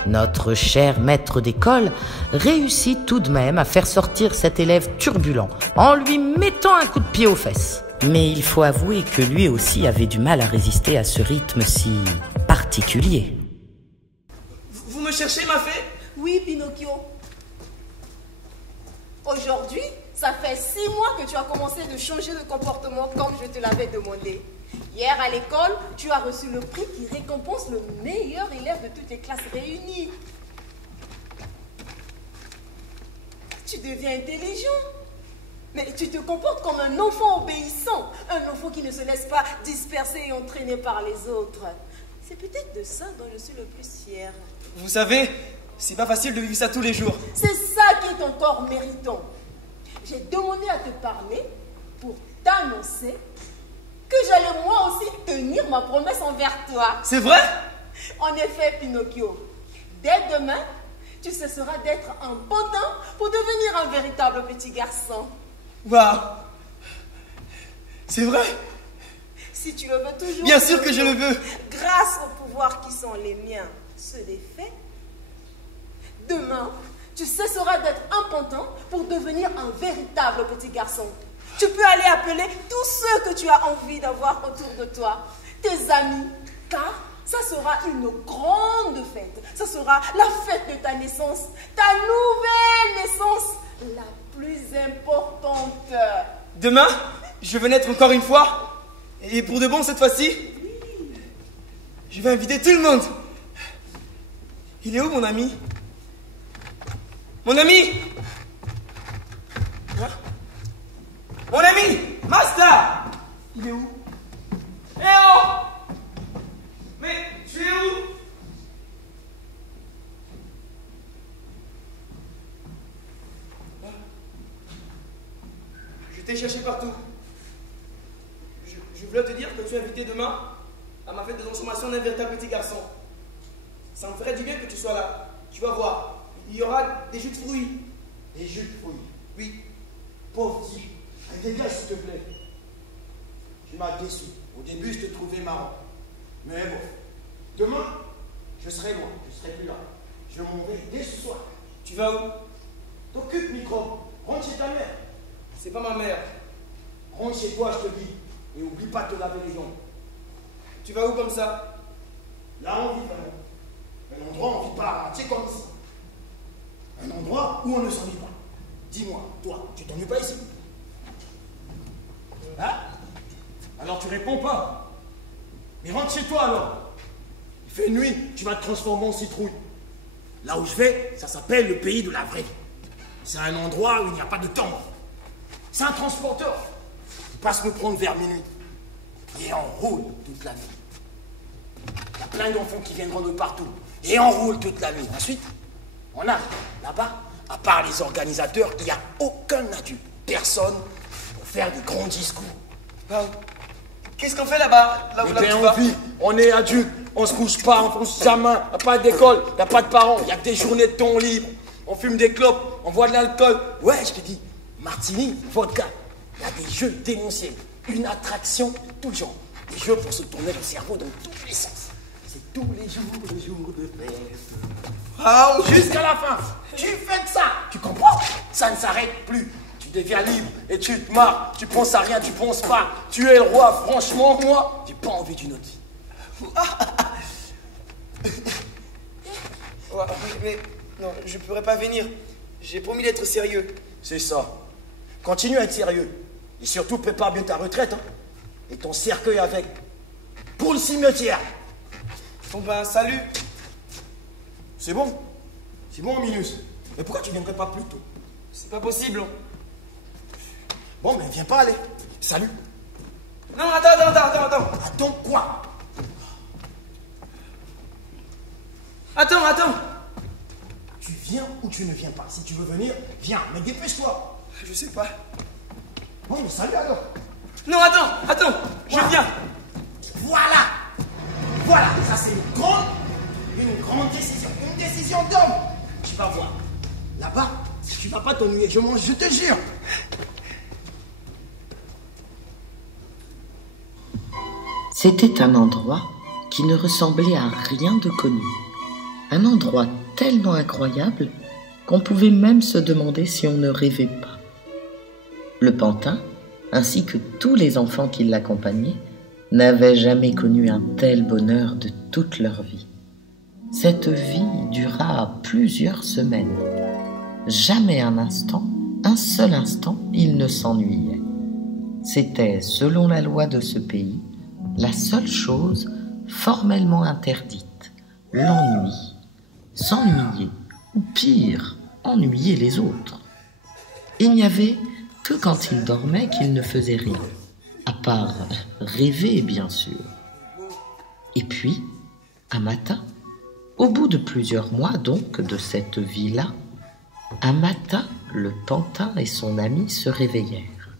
Notre cher maître d'école réussit tout de même à faire sortir cet élève turbulent en lui mettant un coup de pied aux fesses. Mais il faut avouer que lui aussi avait du mal à résister à ce rythme si particulier. Vous me cherchez, ma fée? Oui, Pinocchio. Aujourd'hui, ça fait 6 mois que tu as commencé de changer de comportement comme je te l'avais demandé. Hier à l'école, tu as reçu le prix qui récompense le meilleur élève de toutes les classes réunies. Tu deviens intelligent. Mais tu te comportes comme un enfant obéissant. Un enfant qui ne se laisse pas disperser et entraîner par les autres. C'est peut-être de ça dont je suis le plus fière. Vous savez, c'est pas facile de vivre ça tous les jours. C'est ça qui est encore méritant. J'ai demandé à te parler pour t'annoncer que j'allais moi aussi tenir ma promesse envers toi. C'est vrai? En effet, Pinocchio, dès demain, tu cesseras d'être un pantin pour devenir un véritable petit garçon. Waouh! C'est vrai? Si tu le veux toujours. Bien sûr que je le veux. Grâce aux pouvoirs qui sont les miens, ceux des faits, demain, tu cesseras d'être un pantin pour devenir un véritable petit garçon. Tu peux aller appeler tous ceux que tu as envie d'avoir autour de toi, tes amis, car ça sera une grande fête. Ça sera la fête de ta naissance, ta nouvelle naissance, la plus importante. Demain, je vais naître encore une fois. Et pour de bon cette fois-ci, je vais inviter tout le monde. Il est où mon ami? Mon ami? Hein? Mon ami! Master! Il est où? Eh oh! Mais tu es où? Je t'ai cherché partout. Je voulais te dire que tu es invité demain à ma fête de transformation d'un véritable petit garçon. Ça me ferait du bien que tu sois là. Tu vas voir. Il y aura des jus de fruits. Des jus de fruits. Oui. Pauvre type. Dégage s'il te plaît. Tu m'as déçu. Au début, je te trouvais marrant. Mais bon. Demain, je serai loin. Je serai plus là. Je m'en vais dès ce soir. Tu vas où? T'occupe, micro. Rentre chez ta mère. C'est pas ma mère. Rentre chez toi, je te dis. Et oublie pas de te laver les dents. Tu vas où comme ça? Là, on vit vraiment. Un endroit où on vit pas. Tu sais comme ici. Un endroit où on ne s'ennuie pas. Dis-moi, toi, tu t'ennuies pas ici? Hein? Alors tu réponds pas. Mais rentre chez toi alors. Il fait nuit, tu vas te transformer en citrouille. Là où je vais, ça s'appelle le pays de la vraie vie. C'est un endroit où il n'y a pas de temps. C'est un transporteur. Il passe me prendre vers minuit. Et on roule toute la nuit. Il y a plein d'enfants qui viendront de partout. Et on roule toute la nuit. Ensuite, on arrive là-bas. À part les organisateurs, il n'y a aucun adulte. Personne pour faire des grands discours. Wow. Qu'est-ce qu'on fait là-bas? Là où Eh tu bien, vas? on vit, on est adulte, on se couche pas, on fonce sa main, il n'y a pas d'école, il n'y a pas de parents, il y a que des journées de temps libre. On fume des clopes, on boit de l'alcool. Ouais, je te dis, martini, vodka. Il y a des jeux démentiels, une attraction de tout genre. Des jeux pour se tourner le cerveau dans tous les sens. C'est tous les jours de fête. Wow. Jusqu'à la fin, tu fais que ça, tu comprends? Ça ne s'arrête plus. Tu deviens libre et tu te marres. Tu penses à rien, tu penses pas. Tu es le roi, franchement, moi, j'ai pas envie d'une autre vie. Ouais, mais non, je pourrais pas venir. J'ai promis d'être sérieux. C'est ça. Continue à être sérieux. Et surtout, prépare bien ta retraite. Hein. Et ton cercueil avec. Pour le cimetière. Bon ben, salut. C'est bon? C'est bon, Minus. Mais pourquoi tu viendrais pas plus tôt? C'est pas possible. Bon, mais viens pas aller. Salut. Non, attends. Attends quoi? Attends. Tu viens ou tu ne viens pas? Si tu veux venir, viens. Mais dépêche-toi. Je sais pas. Bon, mais salut alors. Non, attends. Je Quoi? viens. Voilà. Voilà, ça c'est une grande décision. Une décision d'homme. Tu vas voir. Là-bas, tu vas pas t'ennuyer, je te jure. C'était un endroit qui ne ressemblait à rien de connu. Un endroit tellement incroyable qu'on pouvait même se demander si on ne rêvait pas. Le pantin, ainsi que tous les enfants qui l'accompagnaient, n'avaient jamais connu un tel bonheur de toute leur vie. Cette vie dura plusieurs semaines. Jamais un seul instant, ils ne s'ennuyaient. C'était, selon la loi de ce pays, la seule chose formellement interdite, l'ennui. S'ennuyer, ou pire, ennuyer les autres. Il n'y avait que quand ils dormaient qu'ils ne faisaient rien, à part rêver bien sûr. Et puis, un matin, au bout de plusieurs mois donc de cette vie-là, un matin, le pantin et son ami se réveillèrent.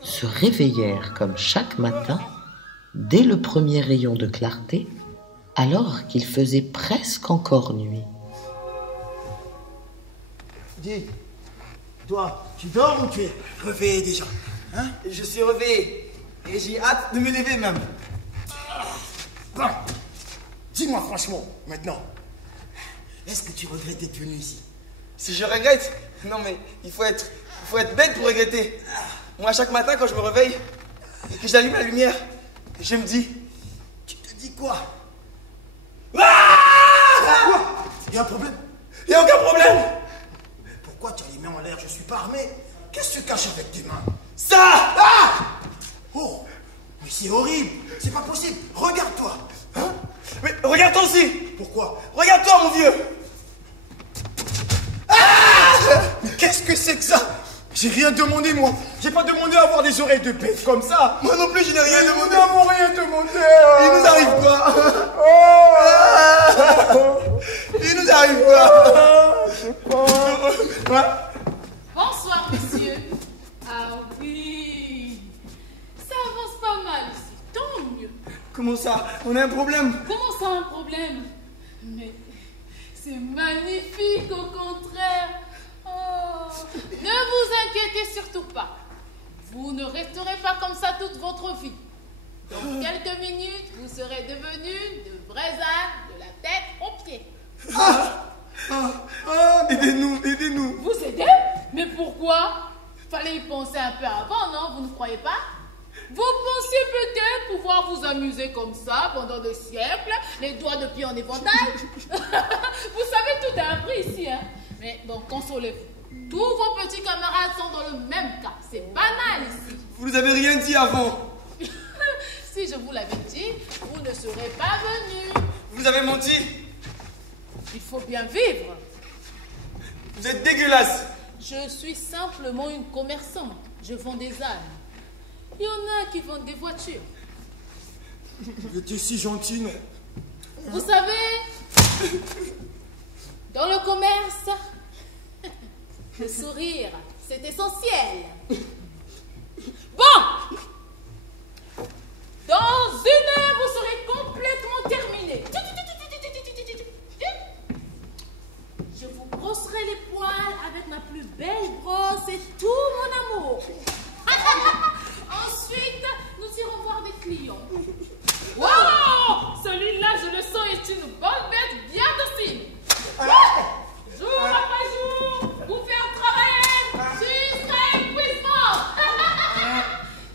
Se réveillèrent comme chaque matin, dès le premier rayon de clarté, alors qu'il faisait presque encore nuit. Dis, toi, tu dors ou tu es réveillé déjà? Hein? Je suis réveillé et j'ai hâte de me lever même. Bon, dis-moi franchement, maintenant, est-ce que tu regrettes d'être venu ici? Si je regrette? Non mais il faut être bête pour regretter. Moi, chaque matin quand je me réveille et que j'allume la lumière, je me dis... Tu te dis quoi? Quoi? Il y a un problème? Il n'y a aucun problème. Pourquoi tu as les mains en l'air? Je suis pas armé. Qu'est-ce que tu caches avec tes mains? Ça! Ah! Oh! Mais c'est horrible. C'est pas possible. Regarde-toi. Hein? Mais regarde-toi aussi. Pourquoi? Regarde-toi, mon vieux. Ah! Mais qu'est-ce que c'est que ça? J'ai rien demandé, moi. J'ai pas demandé à avoir des oreilles de bête comme ça. Moi non plus, je n'ai rien demandé. Nous n'avons rien demandé. Il nous arrive quoi? Il nous arrive quoi? Bonsoir, monsieur. Ah oui. Ça avance pas mal ici. Tant mieux. Comment ça? On a un problème? Comment ça, un problème? Mais c'est magnifique, au contraire. Oh, ne vous inquiétez surtout pas. Vous ne resterez pas comme ça toute votre vie. Dans quelques minutes, vous serez devenus de vrais ânes de la tête aux pieds. Aidez-nous, aidez-nous. Vous aider? Mais pourquoi? Fallait y penser un peu avant, non? Vous ne croyez pas? Vous pensiez peut-être pouvoir vous amuser comme ça pendant des siècles, les doigts de pied en éventail? Vous savez, tout a un prix ici, hein? Mais bon, consolez-vous. Tous vos petits camarades sont dans le même cas. C'est banal ici. Vous nous avez rien dit avant. Si je vous l'avais dit, vous ne serez pas venus. Vous avez menti. Il faut bien vivre. Vous êtes dégueulasse. Je suis simplement une commerçante. Je vends des ânes. Il y en a qui vendent des voitures. Vous étiez si gentil, non? Vous savez, dans le commerce, le sourire, c'est essentiel. Bon! Dans 1 heure, vous serez complètement terminé. Je vous brosserai les poils avec ma plus belle brosse et tout mon amour. Ensuite, nous irons voir des clients. Wow! Celui-là, je le sens, est une bonne bête bien docile. Jour après jour, vous faire travailler jusqu'à épuisement.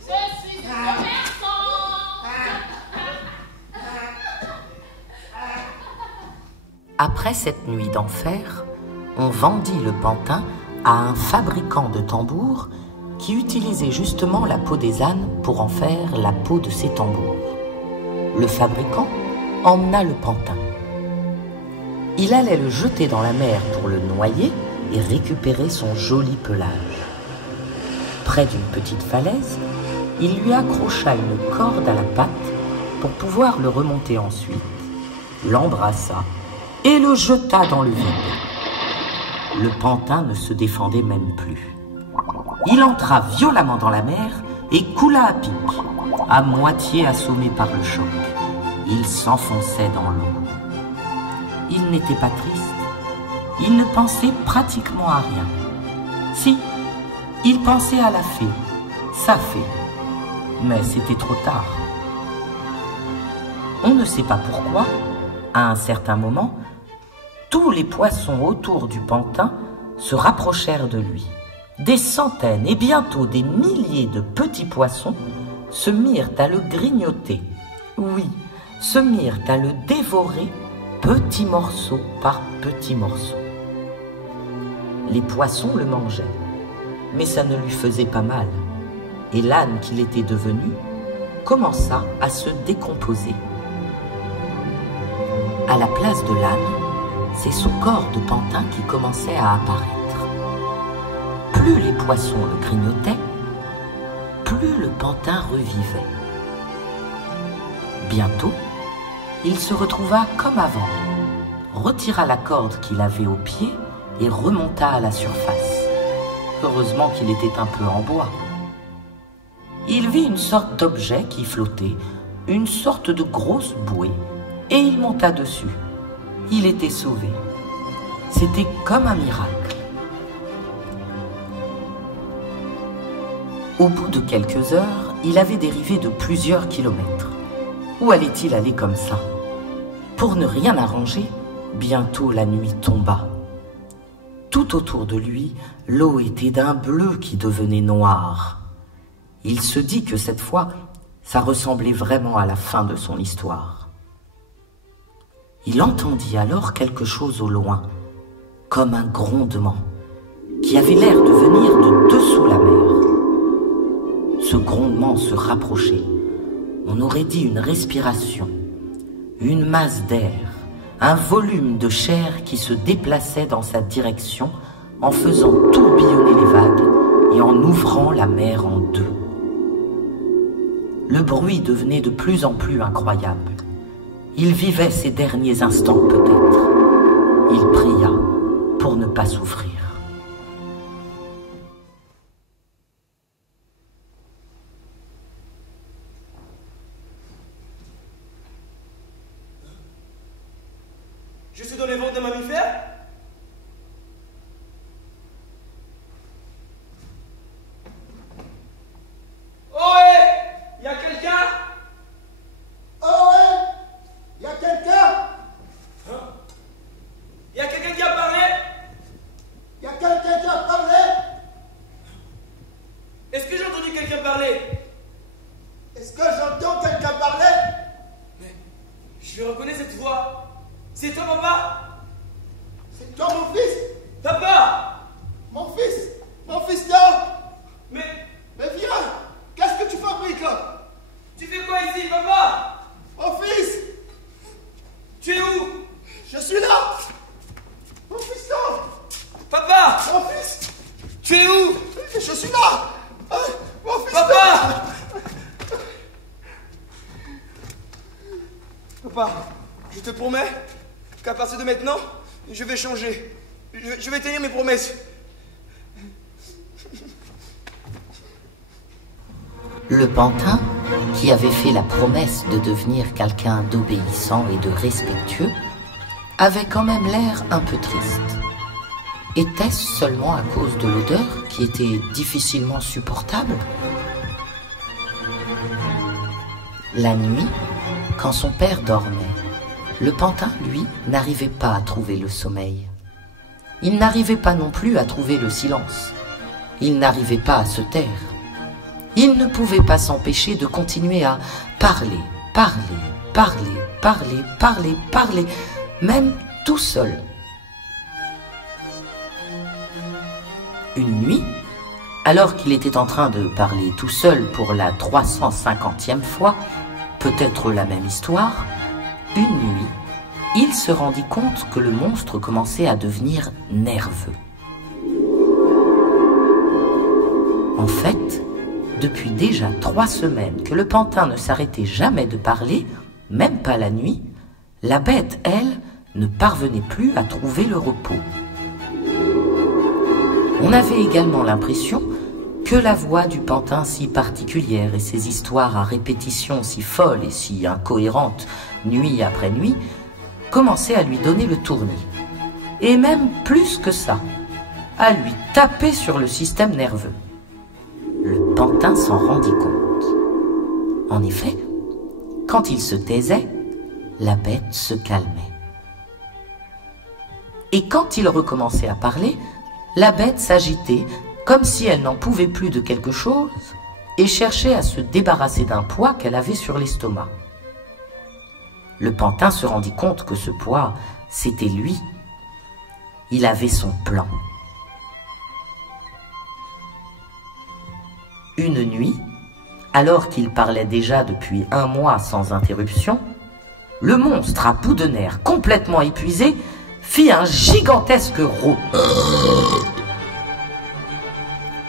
Je suis commerçant. Après cette nuit d'enfer, on vendit le pantin à un fabricant de tambours qui utilisait justement la peau des ânes pour en faire la peau de ses tambours. Le fabricant emmena le pantin. Il allait le jeter dans la mer pour le noyer et récupérer son joli pelage. Près d'une petite falaise, il lui accrocha une corde à la patte pour pouvoir le remonter ensuite, l'embrassa et le jeta dans le vide. Le pantin ne se défendait même plus. Il entra violemment dans la mer et coula à pic, à moitié assommé par le choc. Il s'enfonçait dans l'eau. Il n'était pas triste. Il ne pensait pratiquement à rien. Si, il pensait à la fée, sa fée. Mais c'était trop tard. On ne sait pas pourquoi, à un certain moment, tous les poissons autour du pantin se rapprochèrent de lui. Des centaines et bientôt des milliers de petits poissons se mirent à le grignoter. Oui, se mirent à le dévorer petit morceau par petit morceau. Les poissons le mangeaient, mais ça ne lui faisait pas mal. Et l'âne qu'il était devenu commença à se décomposer. À la place de l'âne, c'est son corps de pantin qui commençait à apparaître. Plus les poissons le grignotaient, plus le pantin revivait. Bientôt, il se retrouva comme avant, retira la corde qu'il avait au pied et remonta à la surface. Heureusement qu'il était un peu en bois. Il vit une sorte d'objet qui flottait, une sorte de grosse bouée, et il monta dessus. Il était sauvé. C'était comme un miracle. Au bout de quelques heures, il avait dérivé de plusieurs kilomètres. Où allait-il aller comme ça? Pour ne rien arranger, bientôt la nuit tomba. Tout autour de lui, l'eau était d'un bleu qui devenait noir. Il se dit que cette fois, ça ressemblait vraiment à la fin de son histoire. Il entendit alors quelque chose au loin, comme un grondement, qui avait l'air de venir de dessous la mer. Ce grondement se rapprochait. On aurait dit une respiration, une masse d'air, un volume de chair qui se déplaçait dans sa direction en faisant tourbillonner les vagues et en ouvrant la mer en deux. Le bruit devenait de plus en plus incroyable. Il vivait ses derniers instants peut-être. Il pria pour ne pas souffrir. Je suis dans les ventres des mammifères? Oh ouais! Y a quelqu'un? Oh ouais! Y a quelqu'un? Hein? Y a quelqu'un qui a parlé? Y a quelqu'un qui a parlé? Est-ce que j'ai entendu quelqu'un parler? Est-ce que j'entends quelqu'un parler? Mais je reconnais cette voix. C'est toi, papa? C'est toi, mon fils? Papa! Mon fils? Mon fils là? Mais Mais viens! Qu'est-ce que tu fabriques là? tu fais quoi ici, papa? Mon fils! Tu es où? Je suis là! Mon fils là! Papa! Mon fils! Tu es où? Je suis là! Mon fils Papa! là! Papa, je te promets qu'à partir de maintenant, je vais changer. Je vais tenir mes promesses. Le pantin, qui avait fait la promesse de devenir quelqu'un d'obéissant et de respectueux, avait quand même l'air un peu triste. Était-ce seulement à cause de l'odeur qui était difficilement supportable? La nuit, quand son père dormait, le pantin, lui, n'arrivait pas à trouver le sommeil. Il n'arrivait pas non plus à trouver le silence. Il n'arrivait pas à se taire. Il ne pouvait pas s'empêcher de continuer à parler, parler, parler, parler, parler, parler, même tout seul. Une nuit, alors qu'il était en train de parler tout seul pour la 350e fois, peut-être la même histoire, une nuit, il se rendit compte que le monstre commençait à devenir nerveux. En fait, depuis déjà 3 semaines que le pantin ne s'arrêtait jamais de parler, même pas la nuit, la bête, elle, ne parvenait plus à trouver le repos. On avait également l'impression que la voix du pantin si particulière et ses histoires à répétition si folles et si incohérentes, nuit après nuit, commençaient à lui donner le tournis. Et même plus que ça, à lui taper sur le système nerveux. Le pantin s'en rendit compte. En effet, quand il se taisait, la bête se calmait. Et quand il recommençait à parler, la bête s'agitait comme si elle n'en pouvait plus de quelque chose et cherchait à se débarrasser d'un poids qu'elle avait sur l'estomac. Le pantin se rendit compte que ce poids, c'était lui. Il avait son plan. Une nuit, alors qu'il parlait déjà depuis 1 mois sans interruption, le monstre à bout de nerfs, complètement épuisé, fit un gigantesque rot.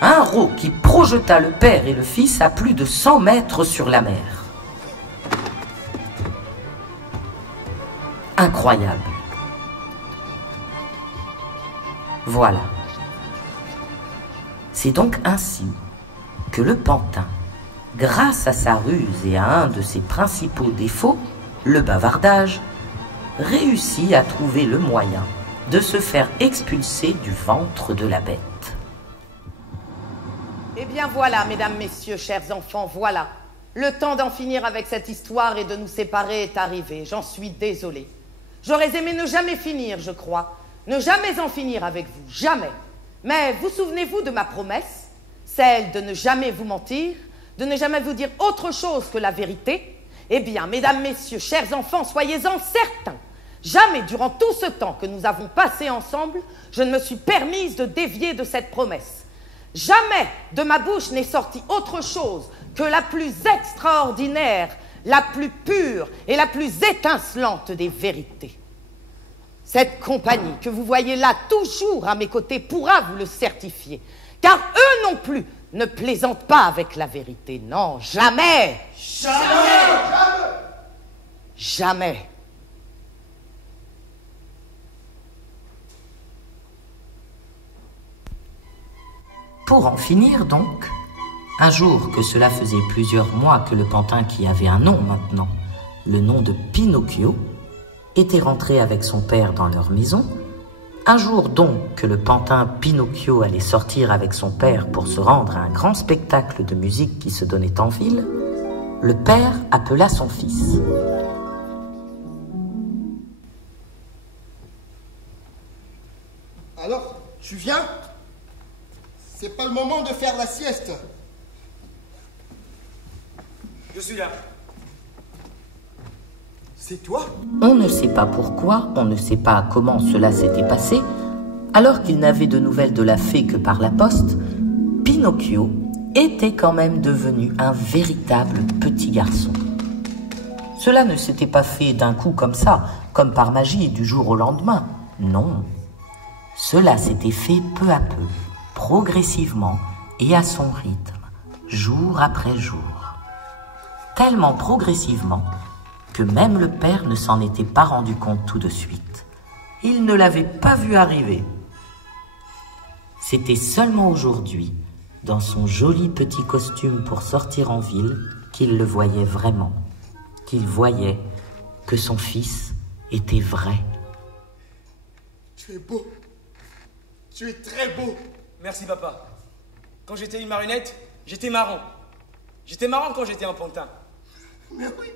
Un rot qui projeta le père et le fils à plus de 100 mètres sur la mer. Incroyable. Voilà. C'est donc ainsi que le pantin, grâce à sa ruse et à un de ses principaux défauts, le bavardage, réussit à trouver le moyen de se faire expulser du ventre de la bête. Eh bien voilà, mesdames, messieurs, chers enfants, voilà. Le temps d'en finir avec cette histoire et de nous séparer est arrivé. J'en suis désolée. J'aurais aimé ne jamais finir, je crois. Ne jamais en finir avec vous, jamais. Mais vous souvenez-vous de ma promesse, celle de ne jamais vous mentir, de ne jamais vous dire autre chose que la vérité? Eh bien, mesdames, messieurs, chers enfants, soyez-en certains. Jamais durant tout ce temps que nous avons passé ensemble, je ne me suis permise de dévier de cette promesse. Jamais de ma bouche n'est sorti autre chose que la plus extraordinaire, la plus pure et la plus étincelante des vérités. Cette compagnie que vous voyez là toujours à mes côtés pourra vous le certifier, car eux non plus ne plaisantent pas avec la vérité. Non, jamais! Jamais! Jamais! Pour en finir donc, un jour que cela faisait plusieurs mois que le pantin, qui avait un nom maintenant, le nom de Pinocchio, était rentré avec son père dans leur maison, un jour donc que le pantin Pinocchio allait sortir avec son père pour se rendre à un grand spectacle de musique qui se donnait en ville, le père appela son fils. Alors, tu viens? C'est pas le moment de faire la sieste. Je suis là. C'est toi? On ne sait pas pourquoi, on ne sait pas comment cela s'était passé, alors qu'il n'avait de nouvelles de la fée que par la poste, Pinocchio était quand même devenu un véritable petit garçon. Cela ne s'était pas fait d'un coup comme ça, comme par magie du jour au lendemain. Non, cela s'était fait peu à peu, progressivement et à son rythme, jour après jour. Tellement progressivement que même le père ne s'en était pas rendu compte tout de suite. Il ne l'avait pas vu arriver. C'était seulement aujourd'hui, dans son joli petit costume pour sortir en ville, qu'il le voyait vraiment, qu'il voyait que son fils était vrai. Tu es beau. Tu es très beau. Merci, papa. Quand j'étais une marionnette, j'étais marrant. J'étais marrant quand j'étais un pantin. Mais oui.